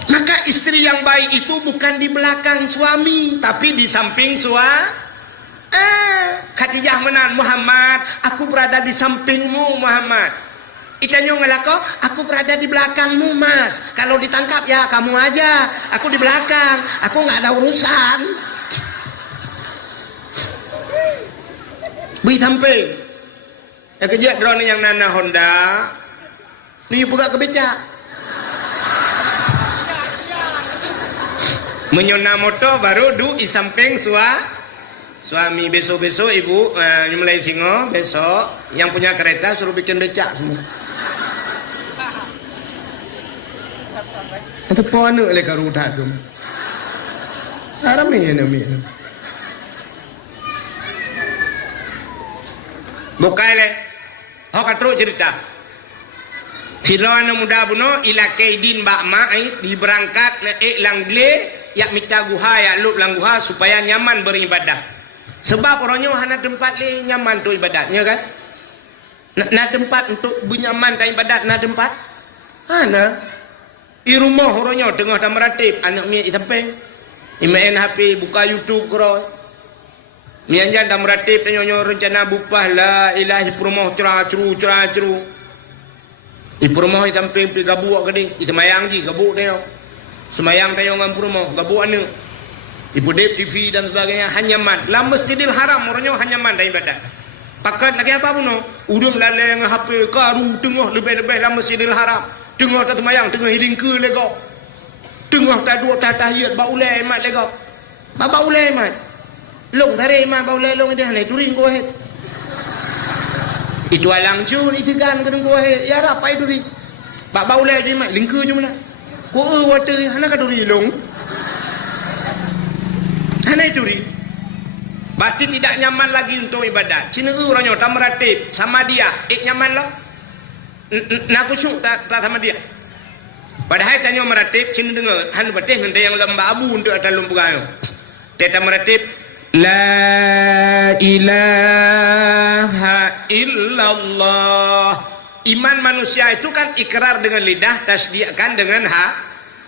Maka istri yang baik itu bukan di belakang suami, tapi di samping suami. Khadijah menan, Muhammad, aku berada di sampingmu Muhammad. Itanyo ngelako, aku berada di belakangmu mas. Kalau ditangkap ya kamu aja, aku di belakang, aku nggak ada urusan. Bui samping. Ya kejak drone yang nana Honda, ni buka kebeca. Menyona motor baru du di samping suami. Besok-besok ibu nyemulai singo, besok yang punya kereta suruh bikin becak semua. Atau pohon oleh karuta tu. Arami. Bukai le. Hok atro cerita. Filoan muda buno ila kaidin bakma diberangkat na langle yak mita guha ya lup lang guha supaya nyaman beribadah. Sebab orangnya hana tempat le nyaman tu ibadatnya kan. Na tempat untuk bernyaman kan ibadat na tempat. Hana. Di rumah orangnya tengah dah meratib anak mi itapeng. Imain HP buka YouTube kro. Mi anjan dah meratib tanya rencana bupah la ilahi perumah cerah-ceru. Di perumah itapeng pi gabu ke ni. Semayang ji gabu dia. Semayang tayo ngam perumah gabu anu. Ibu Dep TV dan sebagainya hanya man. La Masjidil Haram orangnya hanya man dah ibadat. Pakat lagi apa pun udum lale dengan HP karu tengah lebih-lebih la Masjidil Haram. Tengah tak semayang, tengah hiding ke lego. Tengah tak dua tak tahiyat ba ulai mat lego. Ba ulai mat. Long tare mat ba ulai long dia hanai turing ko het. Itu alang cu itu gan kedung ko het. Ya rapai turi. Ba ulai je mat lingke je mana. Ko water hana ka turi long. Hanai turi. Berarti tidak nyaman lagi untuk ibadat. Cina orangnya tak meratib sama dia. Nyaman lah. Nak kusuk tak sama dia. Padahal tanya meratib, cina dengar. Han betul nanti yang lembah abu untuk atas lumpuran. Teta meratib. La ilaha illallah. Iman manusia itu kan ikrar dengan lidah, tasdiqkan dengan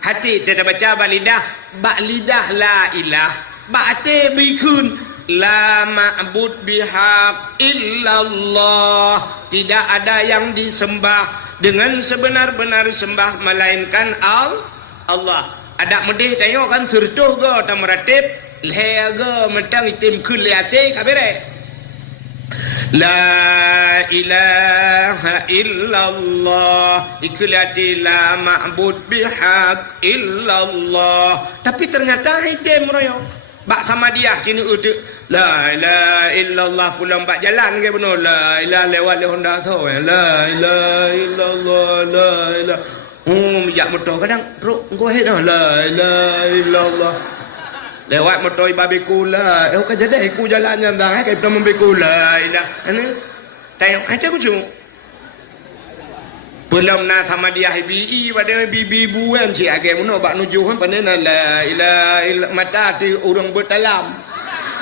hati. Teta baca bak lidah. Bak lidah la ilah. Bak hati bikun. La ma'bud bihaq illallah. Tidak ada yang disembah dengan sebenar-benar sembah melainkan Allah. Ada medih tengok kan surtuh ke tak meratib leher ke mentang itim kun liate kabere. La ilaha illallah. Ikulati la ma'bud bihaq illallah. Tapi ternyata itim royo bak sama dia sini utuk la ilaha illallah pulang bak jalan ke benar la ilaha lewat le Honda tu la ilaha illallah la ilaha ya motor kadang ruk go het la ilaha illallah lewat motor babiku la ka jadi aku jalannya dah ke pernah membiku la ilaha ana tengok ada ku cuma belum na sama dia bibi pada bibi buan si age muno bak nuju han panen la ilaha mata ti urang bertalam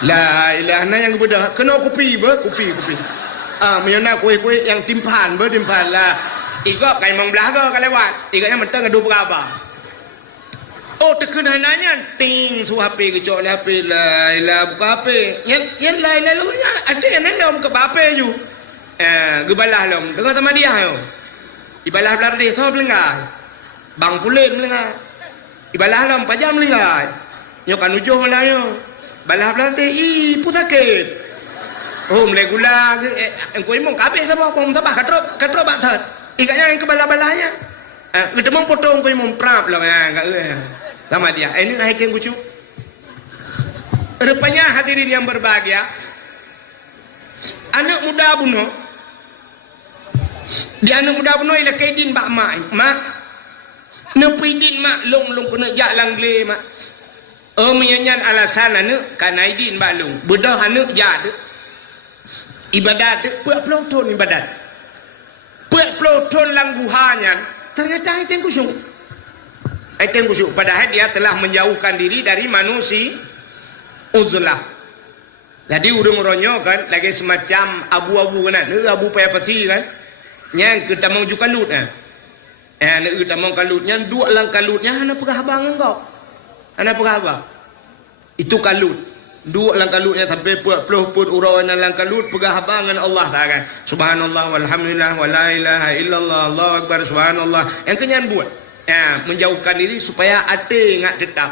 la ilaha na yang bedah kena kopi menyana kuih yang timpan la igok kai mong belah ke lewat igaknya mentang adu berapa oh tekun hananya ting su HP kecok le HP la ilaha buka HP yang la ilaha lu ada yang nang ke bape ju gebalah lom dengan sama dia yo ibalah belar desa melengah bang pulen melengah ibalah lam pajam melengah nyo kan ujuh melengah balah belar de pusakit mulai gula ke engko imong kabeh sama pom sabah katro bak thật ikatnya yang kebala-balanya kita mau potong engko imong prap lah enggak sama dia ini hakim kucu. Rupanya hadirin yang berbahagia, anak muda buno di anak muda buno ila kaidin bak mak nepidin mak long kena jalan gle mak menyanyian alasan anak kana idin bak long bedah anak jad ibadat puak ton ibadat puak ton lang guhanya ternyata item kusuk padahal dia telah menjauhkan diri dari manusia uzlah. Jadi urung ronyo kan lagi semacam abu-abu kan abu payah peti kan yang kita mau juga kalut kita mau kalutnya dua lang kalutnya hana pegah abang engkau hana pegah abang itu kalut dua lang kalutnya sampai puluh pun urawan lang kalut pegah abangan Allah tak kan subhanallah walhamdulillah wala ilaha illallah Allahu akbar subhanallah yang kenyan buat menjauhkan diri supaya ate ngak tetap.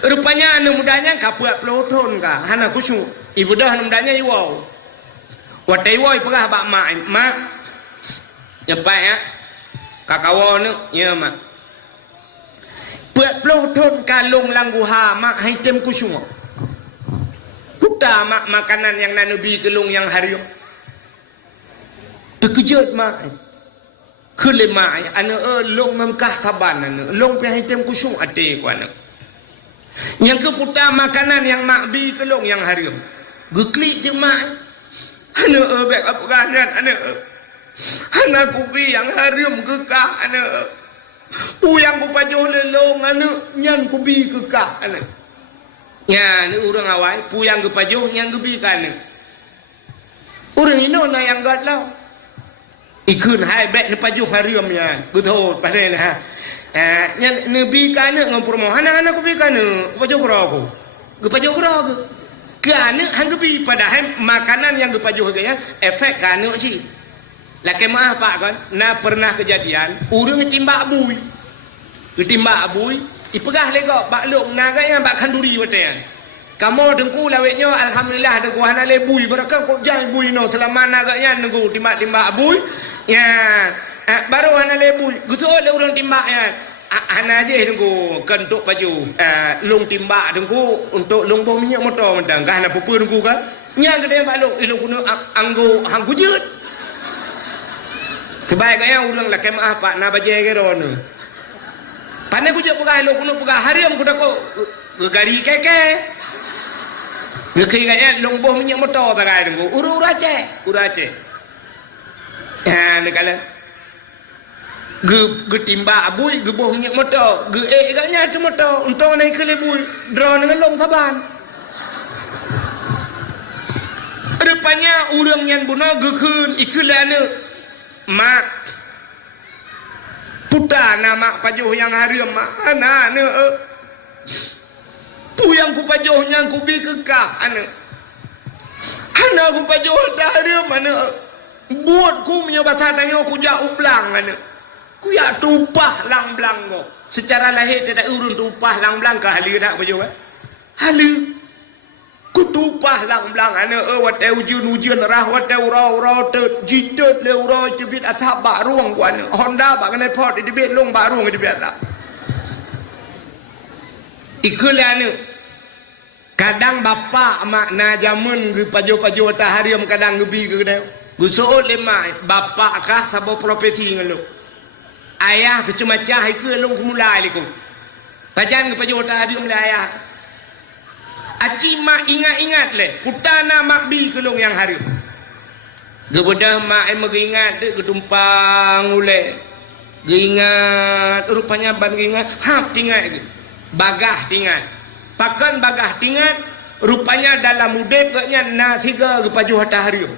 Rupanya anak mudanya kapuat peloton ka hana kusyuk ibu dah anak mudanya iwau watai iwau pegah bak mak nyepai kakawon ya mak puat peloton kalung langguha mak haitem kusyuk puta mak makanan yang nanubi kelung yang harium terkejut mak kelima anak long memkah taban anak long pe haitem kusyuk ate ku anak yang keputar makanan yang makbi kelong yang harium geklik je mak anak bek apa kanan anak kubi yang harium kekah anak yang kupajuh lelong anak yang kubi kekah anak ya ni orang awal yang kupajuh yang kubi kan orang ino na yang gatlau ikun hai bek ni pajuh harium ya betul padahal ha yang nabi kana ngam permohonan anak kubi kana pajoh geraku kana hang kubi padahal makanan yang gepajoh gaya efek kana sih laki maaf pak kan na pernah kejadian urang timbak bui ipegah lego bak long naga yang bak kanduri wate kamu dengku lawetnya alhamdulillah dengku hana le bui beraka kok jang bui no selama naga nya dengku timbak bui ya baru hana lebui gusto le urang timbak ya hana je dengku kentuk baju long timbak dengku untuk long bom minyak motor mentang kan hana pupu dengku kan nya gede bak long ilung kuno anggo hang kujut kebaiknya urang la kem apa na baje ke rono pane kujut pegah ilung kuno pegah hariam kuda ko gari keke ngekaya long bom minyak motor bagai dengku urace ya nekala ge timba abui ge boh minyak motor ge gaknya tu motor untuk naik ke lebui drone dengan long saban rupanya urang yang bunuh ge keun ikulana mak puta nama pajuh yang harium mak ana ne puyang ku pajuh yang ku bi kekah ana ku pajuh harium ana buat ku punya bahasa tanya ku jak ublang ana ku ya tupah lang blang go secara lahir tidak urun tupah lang blang ke hali dak baju hali ku tupah lang blang ana wat ujun rah wat ura te jitot le ura cebit asap bak ruang ku ana Honda bak kena pot di bet long bak ruang di bet tak ikulana kadang bapa makna jamun ge pajo taharium kadang gebi ke deu gusoot lema bapa kah sabo profesi ngelu ayah cuma cah ke long mulai liku pajan ke pajo taharium le ayah aci mak ingat le putana makbi ke long yang harium gebedah mak mengingat de getumpang ule ingat rupanya ban ingat hap tinggal bagah tinggal pakan bagah tinggal rupanya dalam udep gaknya nasiga gepajuh taharium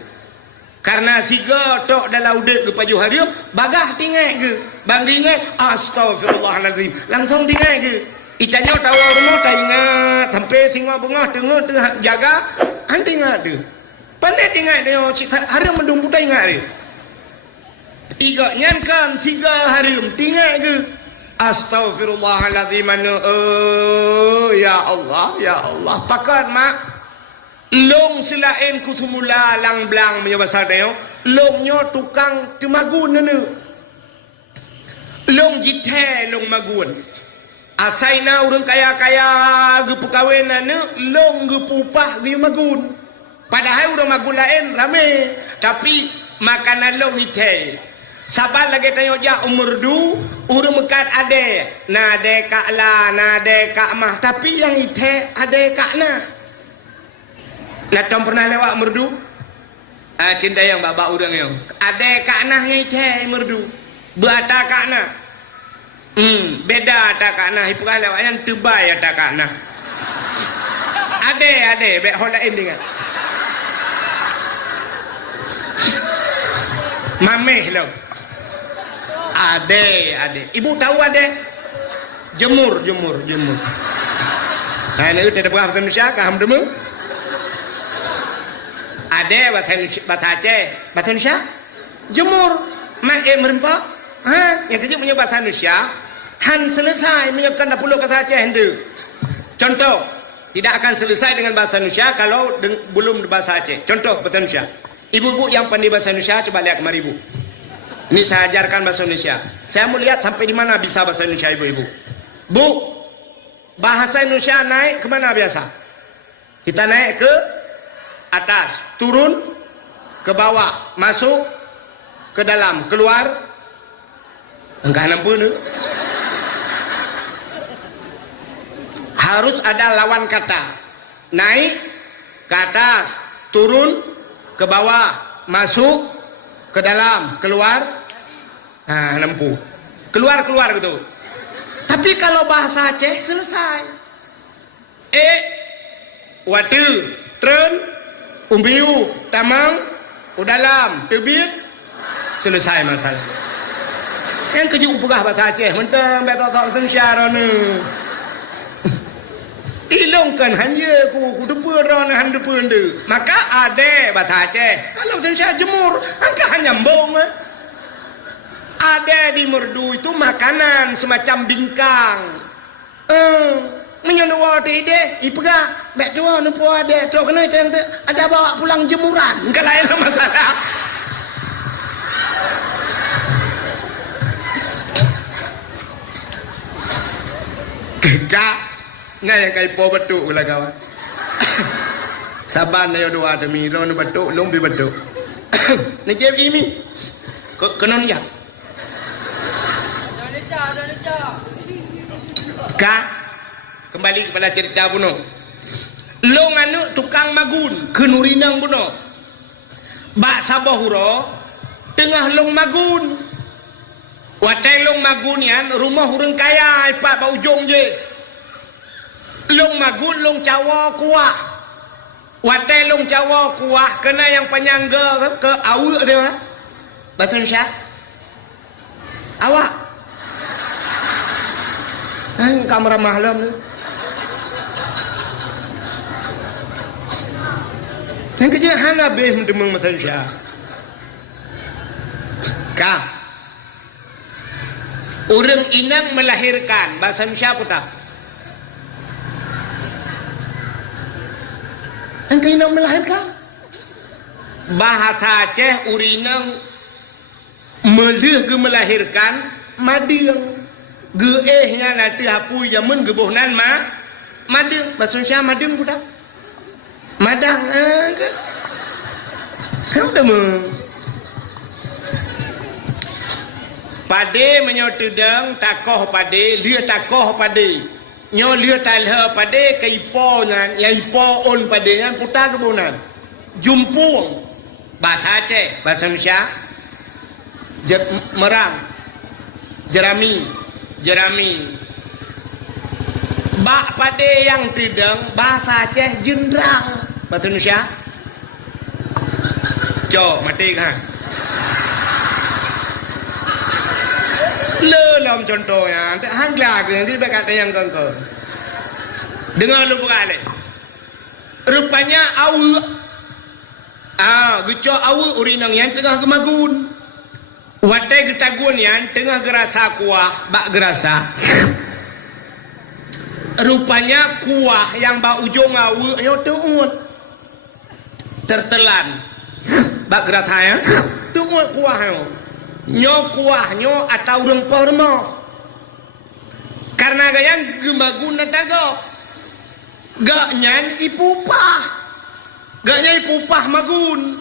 karena siga tok dalam udep gepajuh harium bagah tinggal ke bang ingat astagfirullahalazim langsung tinggal ke itanya tahu rumah tak ingat sampai singa bunga tengah jaga anti ingat tu pandai tinggal dia harium mendung putai ingat dia tiga nyankan siga harium tinggal ke astagfirullahalazim ya Allah pakan mak long selain ku semula lang blang punya bahasa dia longnya tukang temagun nene long jithe long magun asaina urang kaya-kaya ge pekawenan ne long ge pupah ge magun padahal urang magun lain rame tapi makanan long jithe sabar lagi tanya ja umur du urang mekat ade na de kak la na de kak mah tapi yang jithe ade kak na Natom pernah lewat merdu? Cinta yang bapak urang yang. Ada kak nah ngiteh merdu. Berata kak nah. Beda tak kak nah. Ipukah lewat yang tebay ada kak nah. Ada. Bek holain dengan. Mameh lo. Ada. Ibu tahu ada? Jemur. Nah ini udah berapa Indonesia kaham demu? Ada bahasa Aceh, bahasa Indonesia jemur merempak yang kecil punya bahasa Indonesia han selesai menyiapkan 10 kata Aceh hendak contoh tidak akan selesai dengan bahasa Indonesia kalau belum bahasa Aceh contoh bahasa Indonesia ibu-ibu yang pandai bahasa Indonesia coba lihat kemari ibu ini saya ajarkan bahasa Indonesia saya mau lihat sampai di mana bisa bahasa Indonesia ibu-ibu bu bahasa Indonesia naik kemana biasa kita naik ke atas, turun ke bawah, masuk ke dalam, keluar enggak nampu ni. Harus ada lawan kata. Naik ke atas, turun ke bawah, masuk ke dalam, keluar nampu. Keluar gitu. Tapi kalau bahasa Aceh selesai. Watu, tren umbiu, tamang, udalam, tebit, selesai masalah. Yang keju upugah bahasa Aceh, mentang betok-tok sengsara ni. Ilongkan hanya ku depan ron han depan de. Maka ada bahasa Aceh. Kalau sengsara jemur, angka hanya nyambung. Ada di merdu itu makanan semacam bingkang. Menyentuh ide, ipega, mek tua nupu ada, tu kena itu ada bawa pulang jemuran, enggak lain masalah. Kak, ngai kai po betul ulah kawan. Saban na yo dua demi lo nu betul, long bi betul. Ni jeb ini, kena ni ya. Indonesia. Kak. Kembali kepada cerita buno. Long anu tukang magun ke Nurinang buno. Bak Sabahuro tengah long magun. Watai long magun yan rumah urang kaya ipak ba ujung je. Long magun long cawa kuah. Watai long cawa kuah kena yang penyangga ke awu dia. Bahasa Indonesia. Awak. Kamera malam ni. Yang kerja hana beh mendemang masalah. Kak, orang inang melahirkan bahasa Indonesia apa tak? Yang inang melahirkan bahasa Aceh urinang melih ke melahirkan mading geehnya nanti hapu jamun gebohnan mading bahasa Indonesia mading budak. Madang kan? Kamu dah pade menyotudang takoh pade, lia takoh pade, nyo lia talha pade ke ipo nyan, yang ipo on pade nyan putar kebunan, jumpung bahasa Aceh, bahasa Indonesia, merang, jerami. Bak pade yang tidang bahasa Aceh jendrang bahasa Indonesia. Cok mati kan. Lelom contohnya, hanglah nanti berkata yang contoh. Dengar lu kali. Rupanya awu. Geco awu urinang yang tengah gemagun. Watai getagun yang tengah gerasa kuah, bak gerasa. Rupanya kuah yang bak ujung awu nyo tuun tertelan bak gerak saya tu kuah nyo kuah nyo atau rempah-rempah karena gayang gemaguna tago gak nyan ipupah magun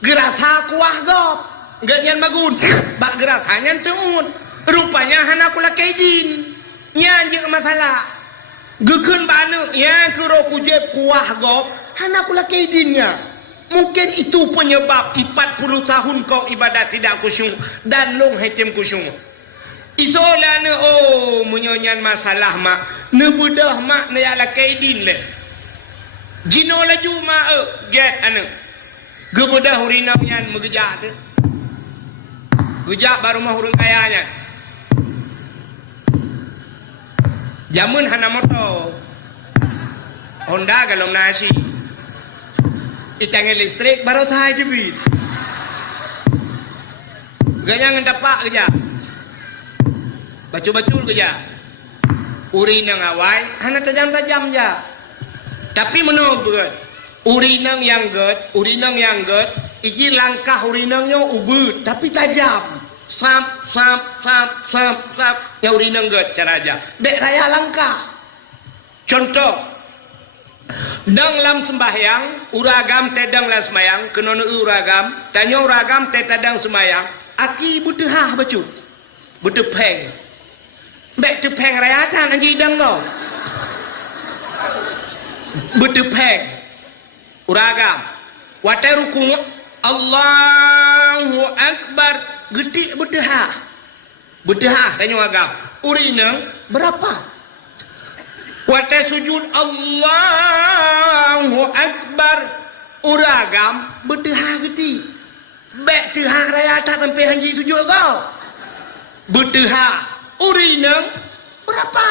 gerak kuah gop gak nyan magun bak gerak nyan tuun rupanya hana kula kaidin nyanjik masalah gekun banu ya kuro kujeb kuah gop hana kula kaidinnya mungkin itu penyebab 40 tahun kau ibadat tidak khusyuk dan long hatim khusyuk isolane menyonyan masalah mak nebudah mak ne ala kaidin le jino laju mak get anu gebudah hurinang yan megejak tu gejak baru mah hurung kayanya jamun hana motor Honda galom nasi itang listrik baru saya jebit ganyang dapak kerja bacul-bacul kerja uri nang awai hana tajam-tajam ja tapi menobet uri nang yang get iji langkah uri nangnya ubut tapi tajam sap ya uri nang get cara aja dek raya langkah contoh dang lam sembahyang uragam tedang lam sembahyang kenono uragam tanya uragam tedang sembahyang aki butuh bacu butuh peng bek tu peng raya tan anji dang lo butuh peng uragam watai rukung Allahu Akbar getik butuh tanya agam urinang berapa watai sujud Allahu Akbar uragam butuh getik bek tu raya tan sampai hanji sujud kau butuh urinang berapa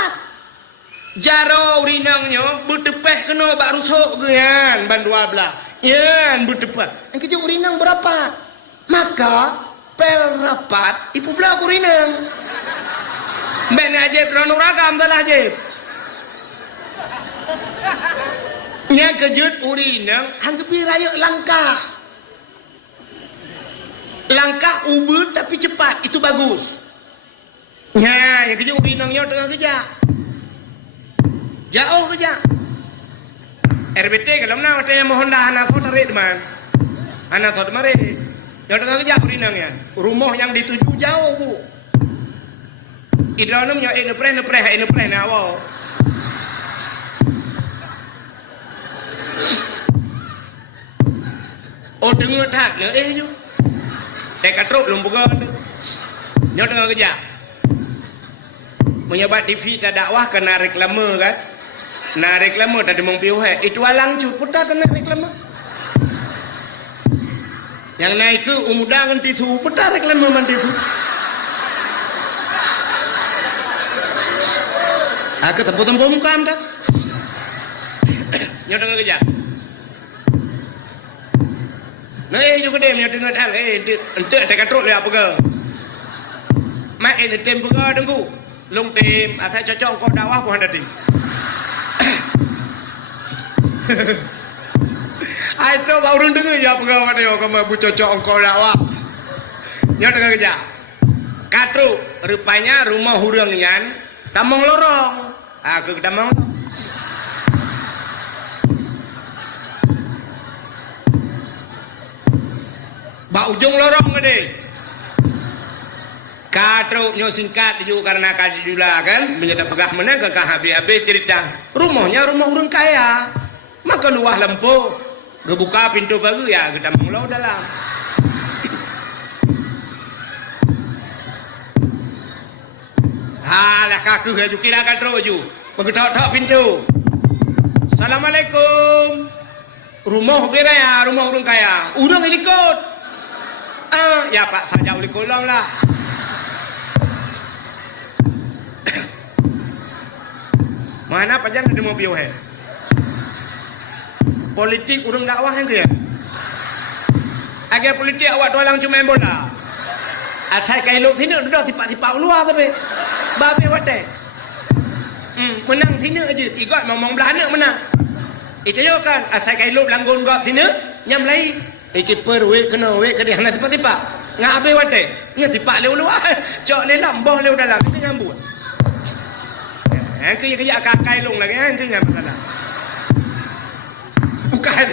jaro urinangnya bertepeh kena bak rusuk gian bandua belah yan bertepeh yang kerja urinang berapa maka pel rapat ibu belah urinang ben ajib ranu ragam telah ajib yang kejut urinang hanggepi raya langkah ubud tapi cepat itu bagus ya, yang kerja urinangnya tengah kerja jauh kerja RBT kalau mana katanya mohon dah anak thot tarik teman anak thot mari yang tengah kerja urinangnya rumah yang dituju jauh bu idranum yang nepre na awal dengar tak ju katruk lumpugan yang tengah kerja menyebat TV tak dakwah kena reklame kan na reklame tak demong piu itu alang cut putar kena reklame yang naik ke umudangan tisu putar reklame man tisu aku tempo-tempo muka tak yang tengah kerja nah juga dem yang tengah tak ente tak katruk le apa ke mak ini tempo ke tengku long tim asal cocok kau dakwah pun ada di itu baru dengar ya pegawai dia kamu bu cocok kau dakwah dia dengar kerja katru rupanya rumah hurangnya tamong lorong aku tamong bak ujung lorong gede katro nyo singkat juga karena kaji jula kan menjadi pegah mana ke habis cerita rumah urang kaya maka luah lempo gebuka pintu baru ya kita mengelau dalam halah kaku ya kira katro ju mengetok pintu Assalamualaikum rumah bera ya rumah urang kaya urang ikut ya pak saja uli kolong lah mana panjang ada mau piu politik urang dakwah yang dia agak politik awak tualang cuma main bola asal kailuk sini udah tipak-tipak luar tapi babe wate menang sini aja tiga ngomong belana menang itu yo kan asal kailuk langgun gak sini nyam lai keeper we kena we ke dia nak tipak ngah abe wate ngah tipak leu cok le lamboh leu dalam itu nyambut ke ya kakai long lagi itu nyambut dalam bukan.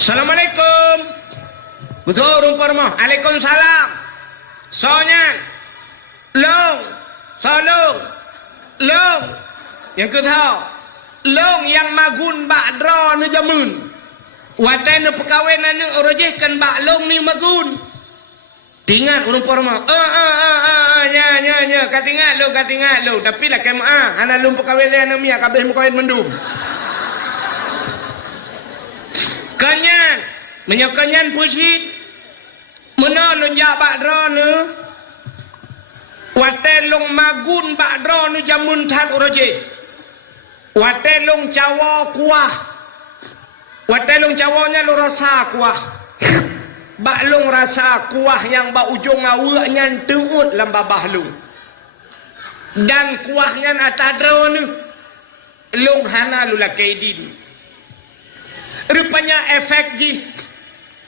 Assalamualaikum betul rumpah. Waalaikumsalam soalnya long solong long yang kedua long yang magun bak dra nu jamun watai nu perkawinan nu orojehkan bak long ni magun tingat rumpah rumah nya katingat lo tapi lah kemah hana lum perkawinan nu mia kabeh mukawin mendum kanyan menyakanyan pusit menon ya bak dra nu watelong magun bakdro nu jamun tan uroje watelong cawa kuah watelong cawanya lu rasa kuah baklong rasa kuah yang ba ujung awaknya teut lam babah lu dan kuahnya atadro nu long hana lu lakaidin rupanya efek ji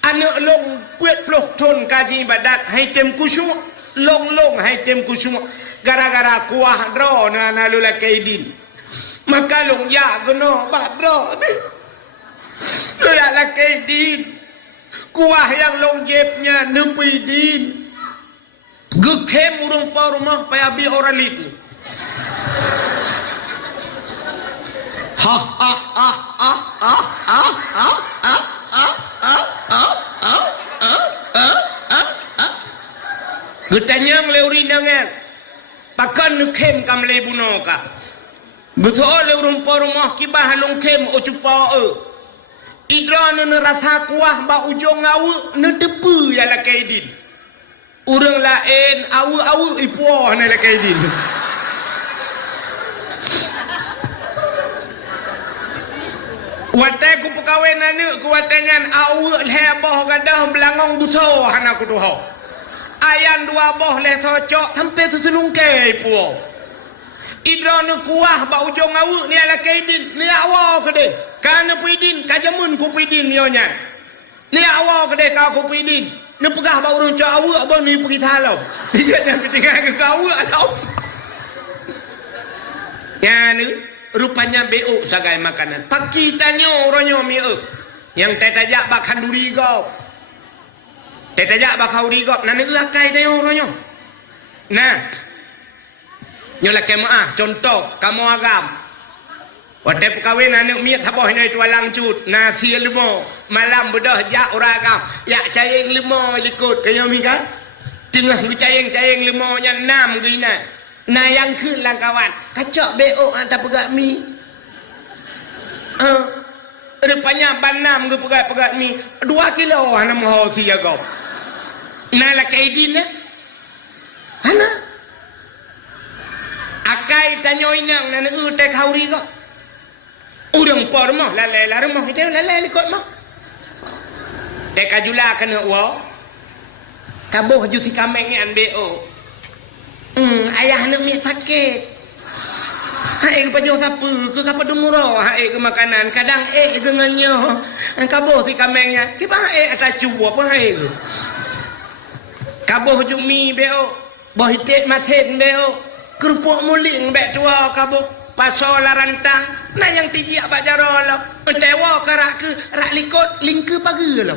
anak long kuet ploh ton kaji ibadat hai tem kusyuk long hai tem kusuma gara-gara kuah dro na lula kaidin maka long ya geno bak dro lula la kaidin kuah yang long jebnya nepidin gekem urung pa rumah paya bi oralit ha ha ha ha ha ha ha Gutanyang leuri nangan pakan nukem kam le bunoka betul le rumah kibah long kem o cupa idran nu rasa kuah ba ujung awu nu debu ya la kaidin urang lain awu ipuah na la kaidin watai ku pekawenan nu ku watangan awu heboh gadah belangong buso hana ku tuho ayan dua boh le socok sampai susulung ke puo idron kuah ba ujung awu ni ala kaidin ni awa kede kana puidin kajamun ku puidin nyonya ni awa kede ka ku puidin ni pegah ba urun cok awu abang ni pergi talau dia yang ketinggal ke kau alau ya ni rupanya beo sagai makanan pagi tanyo ronyo mi yang tetajak ba kanduri go tetajak bakau rigop nan lakai dia orangnya nah nyola kemaah contoh kamu agam watai perkahwinan anak miat haboh ni tualang cut nasi limo malam bedah jak oragam ya cayeng limo likut kayo mika tengah cayeng limo nya 6 gina nah yang keun lang kawan kacok beo anta pegak mi rupanya banam ke pegak mi 2 kilo hana moho si jago nala kaidin hana akai tanyo inang nana utek hauri ko urang por mo lale larmo ite lale likot mo tek ajula kana wo kaboh ju si kameng an beo ayah nak mi sakit hai ke pajo sapu ke kapa dumuro hai ke makanan kadang dengannya kaboh si kamengnya kiba ata cubo apa hai kaboh jumi beo boh hitet mathen beo kerupuk muling bek tua kaboh paso larantang na yang tijak bak jaro lo tewa karak ke rak likot lingke pagi lo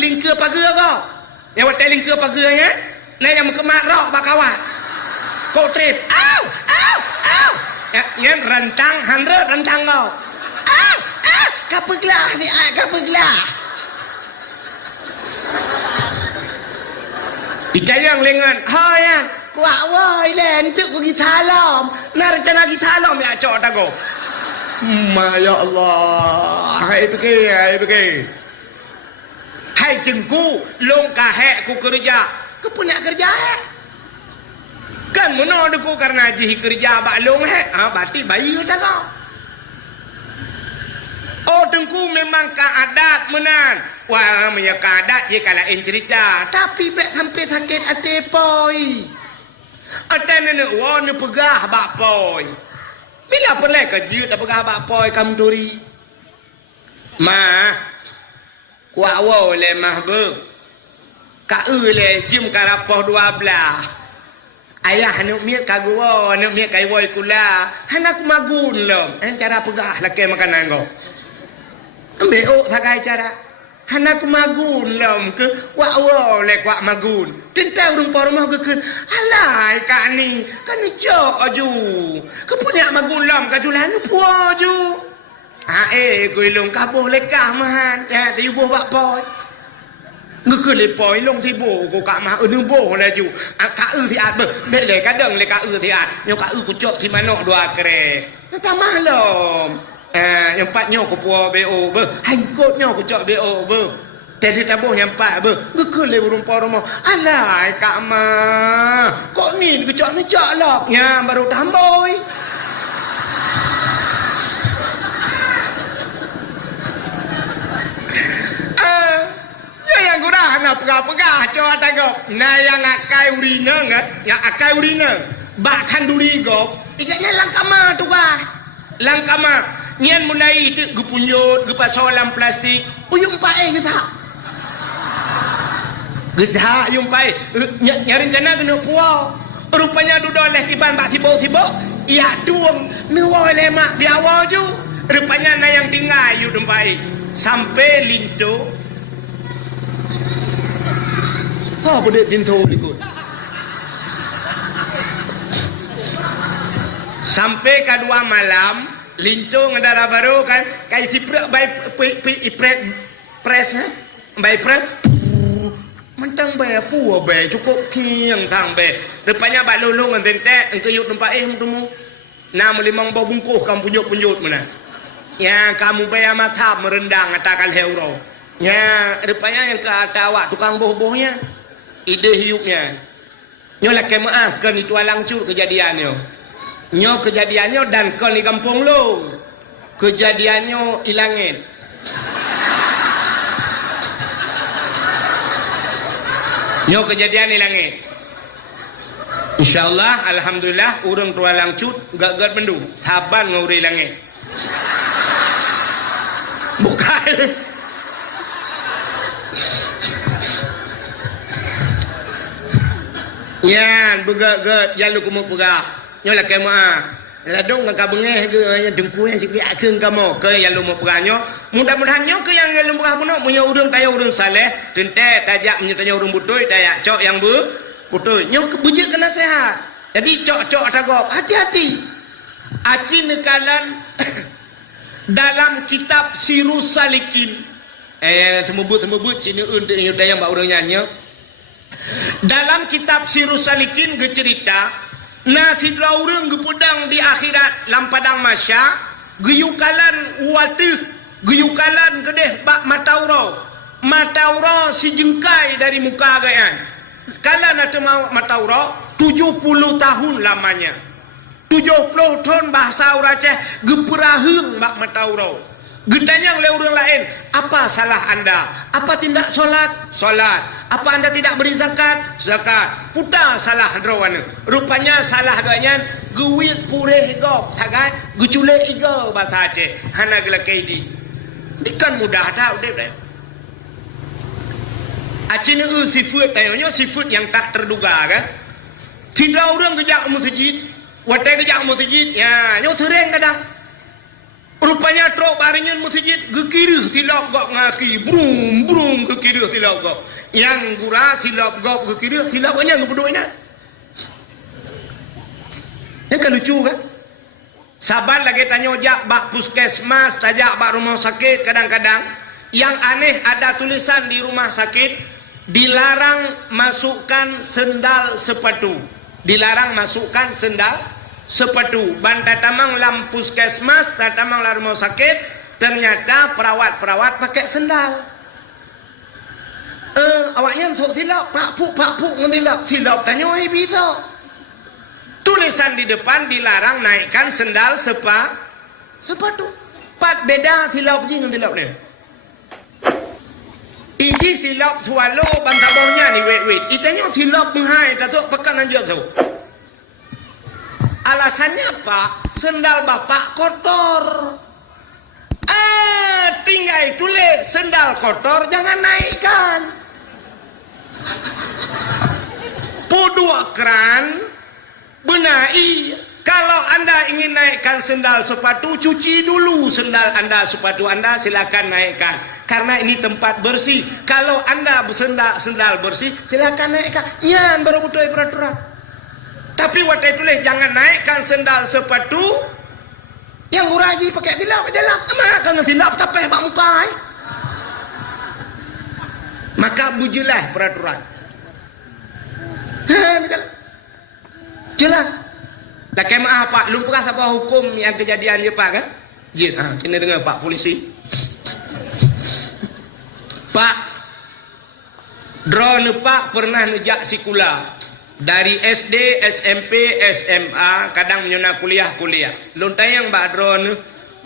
lingke pagi ko ya wat lingke pagi nya na yang kemak rok bak kawat ko trip au ya nyen rantang handre rantang ko kapeglah ni kapeglah Icayang lengan, hayan, kuak woi len, cuk pergi salam, nak rencana pergi salam ya cok tago. Ya Allah, hai pergi. Hai jengku, long kahek ku kerja, ku punya kerja Kan mana aku karena jihi kerja bak long berarti bayi tago. Oh tengku memang keadat menan. Wah punya keadat je kalau cerita. Tapi bek sampai sakit hati poi. Atan nenek wah ne pegah bak poi. Bila pernah kerja tak pegah bak poi kamu turi. Ma kuak wow le mah be ka le jim karapoh 12 ayah anu miet kagua anu miet kai woi kula hanak magun lom cara pegah laki makanan kau ambil sakai cara hanak magun lom ke wak wow le kuak magun tentang rumpah rumah ke alai kak ni kan jok aju ke punya magun lom kajulan puah aju kui lung kabuh lekah mahan ya di buh bak poi ngư le poi lung thi bồ của cả mà nương bồ là ju cả thì ạt bơ bê le cả đằng le cả thì ạt nhưng cả của chợ thì mà nọ đoa kre nó ta mà lom yang pat nyo của pua bo bơ hành cốt nyo của chợ bo bơแต่ที่ตาโบยังปะเบอก็เลยรุมปอรมอะไรกะมาก็นี่ก็เจาะไม่เจาะหรอกเนี่ยบารุทำบ่อยyang guna nak pegah-pegah coba tengok nah yang akai urina ngat yang akai urina bahkan duri gop ikatnya langkama tu bah langkama nyen mulai itu gupunyut gupasolam plastik uyum pae kita gezha yung pae nyari rencana kena puau rupanya dudoleh kiban bak tibo-tibo iya duang nuwa lemak di awal ju rupanya na yang tinggal yu dempai sampai linto boleh tinto ikut sampai kedua malam linto ngedara baru kan kayak ciprak baik press baik press mentang baik apa baik cukup kiang tang baik depannya bak lulung ngentente engke yut tempat temu nama limang bau bungkuh kamu punjut mana ya kamu bayar matab merendang katakan hero ya depannya yang ke atawak tukang boh-bohnya ide hiupnya nyo lah kemaafkan itu alangcur kejadiannya nyo kejadiannya dan kau ni kampung lo kejadiannya ilangin nyo kejadian ilangin insyaallah alhamdulillah urang tua langcut gak bendu saban nguri ilangin bukan yan begak jalu kumu pegah nyola kema ladong ngaka bengeh ke yang dengku yang sikit akeun kamu ke yang lu pegahnya mudah-mudahan nyo ke yang lu pegah puno punya urang kaya urang saleh tente tajak menyatanya urang butuh tayak cok yang butuh nyo kebujik kena sehat jadi cok-cok tagok hati-hati aci nekalan dalam kitab Sirus Salikin semebut sini untuk yang mbak urang nyanyi dalam kitab Sirus Salikin cerita nah sidra urang gepudang di akhirat lampadang masya geyukalan watih geyukalan kedeh bak matauro si jengkai dari muka gayan kalan atau matauro 70 tahun lamanya 70 tahun bahasa Aceh geperahung bak matauro gedanyang oleh orang lain apa salah anda apa tindak solat apa anda tidak beri zakat putar salah drawan rupanya salah ganyan guwit pureh gop sagat gucule igo bahasa Aceh hana gela kaidi dikan mudah dah udah Aceh ni sifat tayanya sifat yang tak terduga kan tidak orang kejak masjid watai kejak masjid ya nyo sering kadang rupanya trok baringan masjid gekirih silap gok ngaki brum gekirih silap gok yang gura silap gok gekirih silap banyak ngepedoinya yang kan lucu kan saban lagi tanya jak bak puskesmas tajak bak rumah sakit kadang-kadang yang aneh ada tulisan di rumah sakit dilarang masukkan sendal sepatu dilarang masukkan sendal sepatu banta tamang lam puskesmas tatamang lam rumah sakit ternyata perawat pakai sendal awaknya sok silap pak puk ngelilap silap tanya bisa tulisan di depan dilarang naikkan sendal sepatu pat beda silap je ngelilap ni ini silap swallow banta bawahnya ni wait itanya silap menghai tatuk pekan aja tu alasannya apa? Sendal bapak kotor. Tinggal sendal kotor jangan naikkan. Podua keran benahi. Kalau anda ingin naikkan sendal sepatu, cuci dulu sendal anda, sepatu anda, silakan naikkan. Karena ini tempat bersih. Kalau anda sendal bersih, silakan naikkan. Yan baru butuh peraturan. Tapi waktu itu jangan naikkan sendal sepatu yang uraji pakai tilap dalam. Kalau tilap tapi bak muka. Maka bujilah peraturan. Jelas. Dah kemah Pak, lu pernah apa hukum yang kejadian dia Pak kan? Ya, kena dengar Pak polisi. Pak, drone Pak pernah nejak sikula dari SD, SMP, SMA, kadang menyuna kuliah. Lontayang Mbak drone,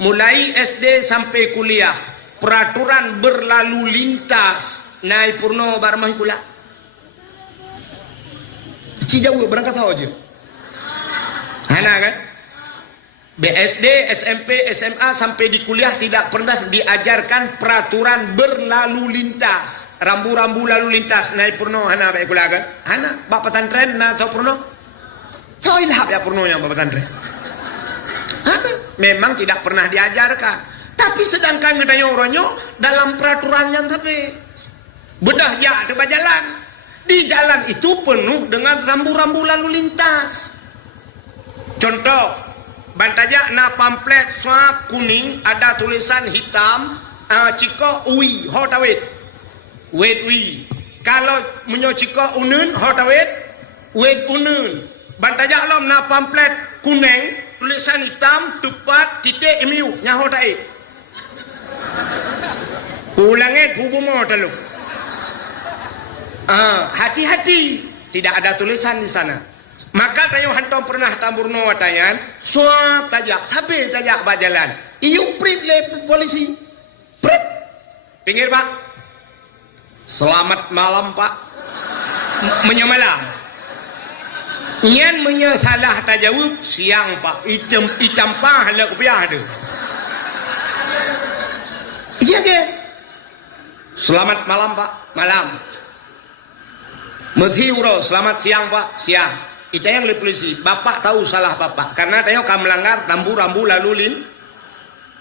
mulai SD sampai kuliah, peraturan berlalu lintas naik purno barmah kula. Cijau berangkat tahu aja. Hana kan? BSD, SMP, SMA sampai di kuliah tidak pernah diajarkan peraturan berlalu lintas. Rambu-rambu lalu lintas naik purno hana baik kula kan? Hana bak pesantren na tahu purno? Tahu ilham ya purno yang bak pesantren. Hana memang tidak pernah diajarkan. Tapi sedangkan kita orangnya dalam peraturan yang tapi bedah ya di jalan. Di jalan itu penuh dengan rambu-rambu lalu lintas. Contoh, bantajak na pamflet swab kuning ada tulisan hitam ciko ui hotawit wait ui. Kalau menyo ciko unun hotawit wait unun. Bantajak lom na pamflet kuning tulisan hitam tepat titik emiu nya hotai. Ulangnya bubumo talu. Hati-hati, tidak ada tulisan di sana. Maka tayo hantong pernah tamburno watayan, suap tajak, sabi tajak bajalan. Iyong print le polisi. Print. Pinggir Pak. Selamat malam Pak. Menyamalam. Nyan menyesalah tajawab siang Pak. Itam pah le kupiah tu. Iya ke? Selamat malam Pak. Malam. Muthiuro, selamat siang Pak. Siang. Itu yang oleh polisi. Bapak tahu salah bapak. Karena tayo kamu melanggar rambu-rambu lalu lin.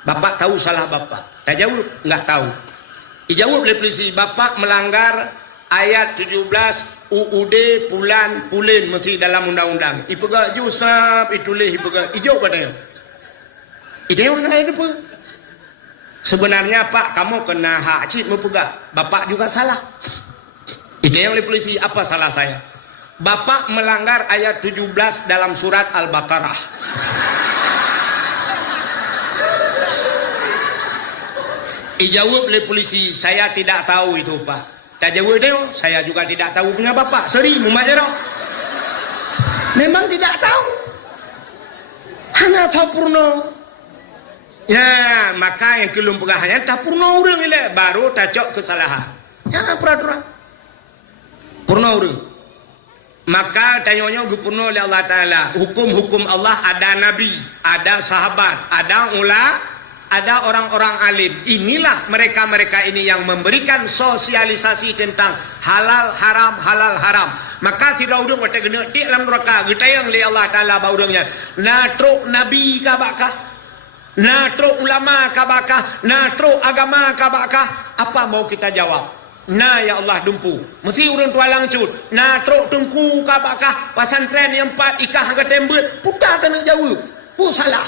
Bapak tahu salah bapak. Tak jawab, enggak tahu. Dijawab oleh polisi. Bapak melanggar ayat 17 UUD pulan pulin mesti dalam undang-undang. Ipega jusab itulah ipega. Ijo katanya. Itu yang kena itu pun. Sebenarnya Pak kamu kena hak cip mempegak. Bapak juga salah. Itu yang oleh polisi. Apa salah saya? Bapak melanggar ayat 17 dalam surat Al-Baqarah. Dijawab oleh polisi, saya tidak tahu itu Pak. Tak jawab itu, saya juga tidak tahu punya Bapak. Seri, mumajaro. Memang tidak tahu. Hana tahu purno. Ya, maka yang kelum pegahannya tak purno urang ile, baru tacok kesalahan. Ya, peraturan. Purno urang. Maka tanyanya gubernur oleh Allah Ta'ala. Hukum-hukum Allah ada Nabi, ada sahabat, ada orang-orang alim. Inilah mereka-mereka ini yang memberikan sosialisasi tentang halal haram. Maka tidak udung kata kena tik dalam neraka. Kita yang oleh Allah Ta'ala baurangnya. Natruk Nabi kabakah? Natruk ulama kabakah? Natruk agama kabakah? Apa mau kita jawab? Nah ya Allah dumpu. Mesti urang tualang cut. Nah truk tengku kabakah pasantren yang 4 ikah harga tembet. Putar tanah jauh. Salah.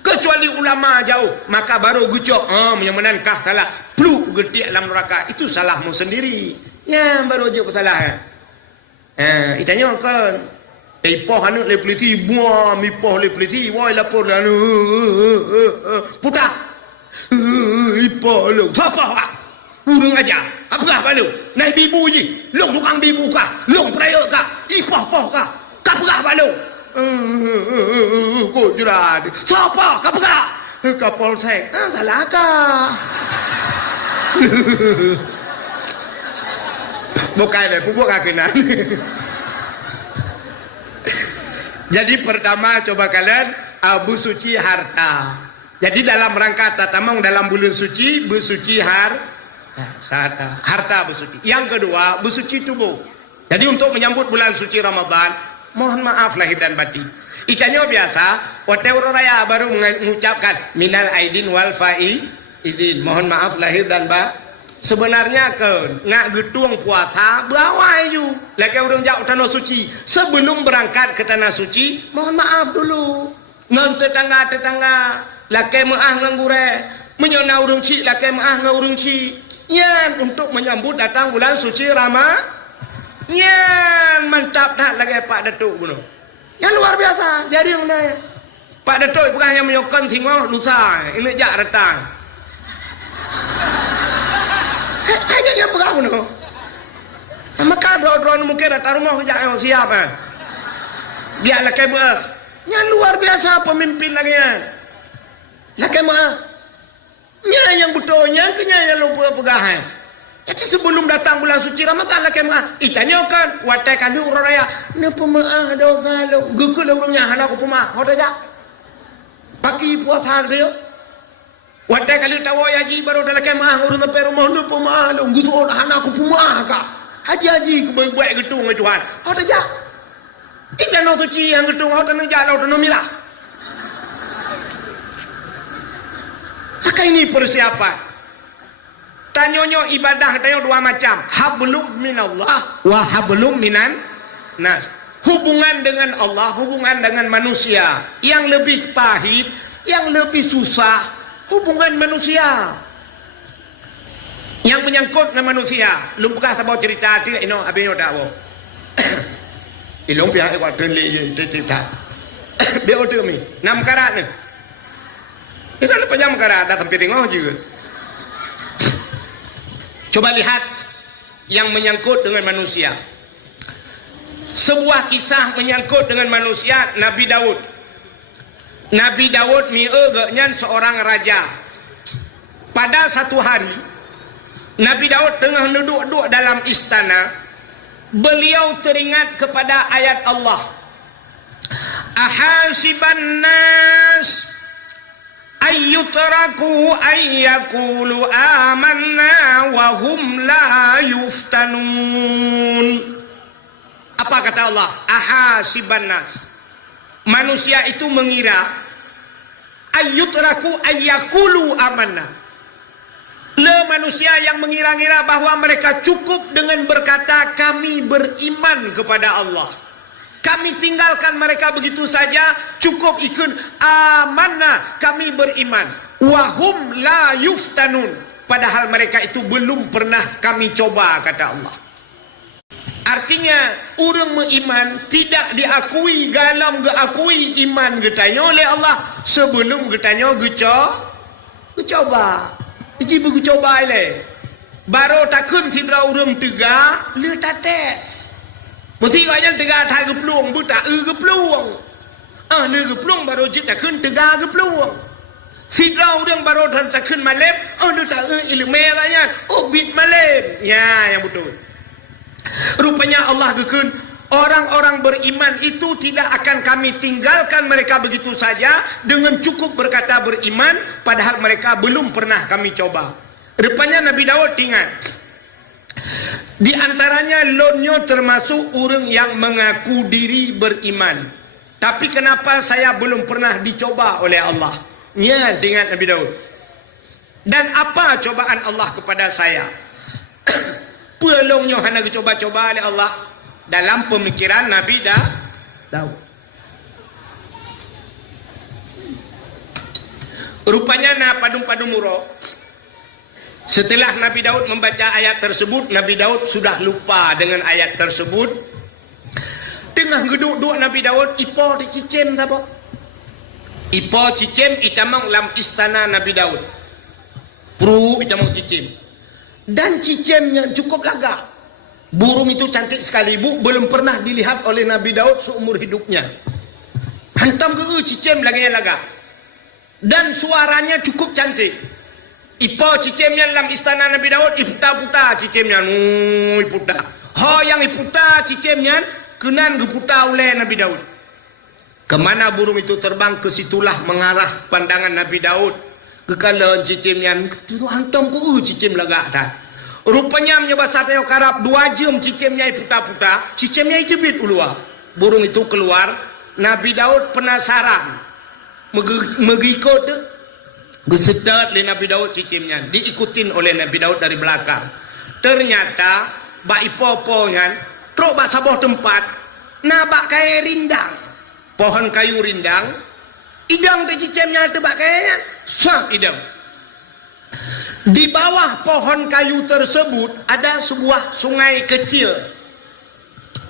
Kecuali ulama jauh. Maka baru gucok. Menyamankah salah. Pluk getik dalam neraka. Itu salahmu sendiri. Ya baru je kesalahan. Itanya kan. Ipoh anak le polisi. Buah mipoh le polisi. Woi lapor dan. Putar. Ipoh lu. Apa? Urung aja. Apakah balu? Naik bibu je. Long tukang bibu kah? Long peraya kah? Ipah-pah kah? Kapakah balu? Kok jerat? Siapa? Kapakah? Kapolsek. Salah kah? Bukan le, pupuk kakinan. Jadi pertama coba kalian abu suci harta. Jadi dalam rangka tatamong dalam bulan suci bersuci harta bersuci. Yang kedua, bersuci tubuh. Jadi untuk menyambut bulan suci Ramadan, mohon maaf lahir dan batin. Ikannya biasa, hotel raya baru mengucapkan minal aidin wal faizin. Mohon maaf lahir dan batin. Sebenarnya nak getung puasa bawa ayu. Lagi orang jauh tanah suci. Sebelum berangkat ke tanah suci, mohon maaf dulu. Ngang tetangga-tetangga, laki maah nganggure, menyona urung ci, laki maah ngurung ci. Yan untuk menyambut datang bulan suci Ramadan. Yan mantap nak lagi Pak Datuk bunuh. Yang luar biasa. Jadi mana Pak Datuk bukan hanya menyokong singoh lusa, ini jak datang. Hanya yang pegang bunuh. Maka drone mungkin datang rumah jak yang siap dia lagi ber. Yang luar biasa pemimpin lagi ya. Lagi mah. Nya yang betulnya kenya yang lupa pegahan. Jadi sebelum datang bulan suci Ramadan lagi mah. Ikannya kan watai kami urang raya. Ne pemaah dosa lo. Gukul urungnya hana ku pemaah. Hoda jak. Pagi puasa dia. Watai kali tahu haji baru dah lagi mah urang sampai rumah ne pemaah lo. Gusul hana ku pemaah ka. Haji-haji ku baik-baik getung ai Tuhan. Hoda jak. Ikan no suci yang getung hoda ne jak lo no milah. Maka ini persiapan. Tanyonyo ibadah tayo dua macam. Hablum minallah wa hablum minan nas. Hubungan dengan Allah, hubungan dengan manusia. Yang lebih pahit, yang lebih susah, hubungan manusia. Yang menyangkut dengan manusia. Lumpukah sabau cerita dia ino abino dawo. Ilong pihak buat teli cerita. Dia order mi. 6 karat ni. Itu ada panjang karat datang piringoh juga. Coba lihat yang menyangkut dengan manusia. Sebuah kisah menyangkut dengan manusia Nabi Daud. Nabi Daud ni agaknya seorang raja. Pada satu hari Nabi Daud tengah duduk dalam istana. Beliau teringat kepada ayat Allah. Ahasiban nas ayyutraku ayyakulu amanna wa hum la yuftanun. Apa kata Allah? Ahasiban nas. Manusia itu mengira ayyutraku ayyakulu amanna. Le manusia yang mengira-ngira bahwa mereka cukup dengan berkata kami beriman kepada Allah. Kami tinggalkan mereka begitu saja, cukup ikut amanah kami beriman. Wahum la yuftanun. Padahal mereka itu belum pernah kami coba, kata Allah. Artinya orang beriman tidak diakui dalam geakui iman getanya oleh Allah sebelum getanya gecoba. Iki begitu coba le. Baru takun fibra orang tegak, le tak tes. Mesti kaya tegak thai geplung buta geplung. Ne geplung baru je takun tegak geplung. Fibra orang baru takun malem, ne tak ilmu kaya bit malem. Ya, yang betul. Rupanya Allah gekun orang-orang beriman itu tidak akan kami tinggalkan mereka begitu saja dengan cukup berkata beriman padahal mereka belum pernah kami coba. Rupanya Nabi Daud ingat. Di antaranya lonyo termasuk orang yang mengaku diri beriman. Tapi kenapa saya belum pernah dicoba oleh Allah? Ya, ingat Nabi Daud. Dan apa cobaan Allah kepada saya? Pelongnya hanya dicoba-coba oleh Allah. Dalam pemikiran Nabi Daud. Rupanya na padung-padung muro. Setelah Nabi Daud membaca ayat tersebut, Nabi Daud sudah lupa dengan ayat tersebut. Tengah geduk-duk Nabi Daud, ipo dicicim apa? Ipo cicim itamang lam istana Nabi Daud. Pru itamang cicim. Dan cicimnya cukup gagah. Burung itu cantik sekali, bu, belum pernah dilihat oleh Nabi Daud seumur hidupnya. Hantam ke cicim laga. Dan suaranya cukup cantik. Ipo cicimnya dalam istana Nabi Daud, iputa-puta cicimnya, iputa. Yang iputa cicimnya kenan geputa oleh Nabi Daud. Kemana burung itu terbang, ke situlah mengarah pandangan Nabi Daud. Kekalan cicimnya, hantam ke cicim laga. Rupanya menyebasa tayo karap 2 jam cicimnya puta-puta, cicimnya jebit ulua. Burung itu keluar, Nabi Daud penasaran. Mengikut gesedat oleh Nabi Daud cicimnya, diikutin oleh Nabi Daud dari belakang. Ternyata bak ipopo-nya truk bak saboh tempat, nabak kaya rindang. Pohon kayu rindang, idang te cicimnya tebak kayanya, sang idang. Di bawah pohon kayu tersebut ada sebuah sungai kecil.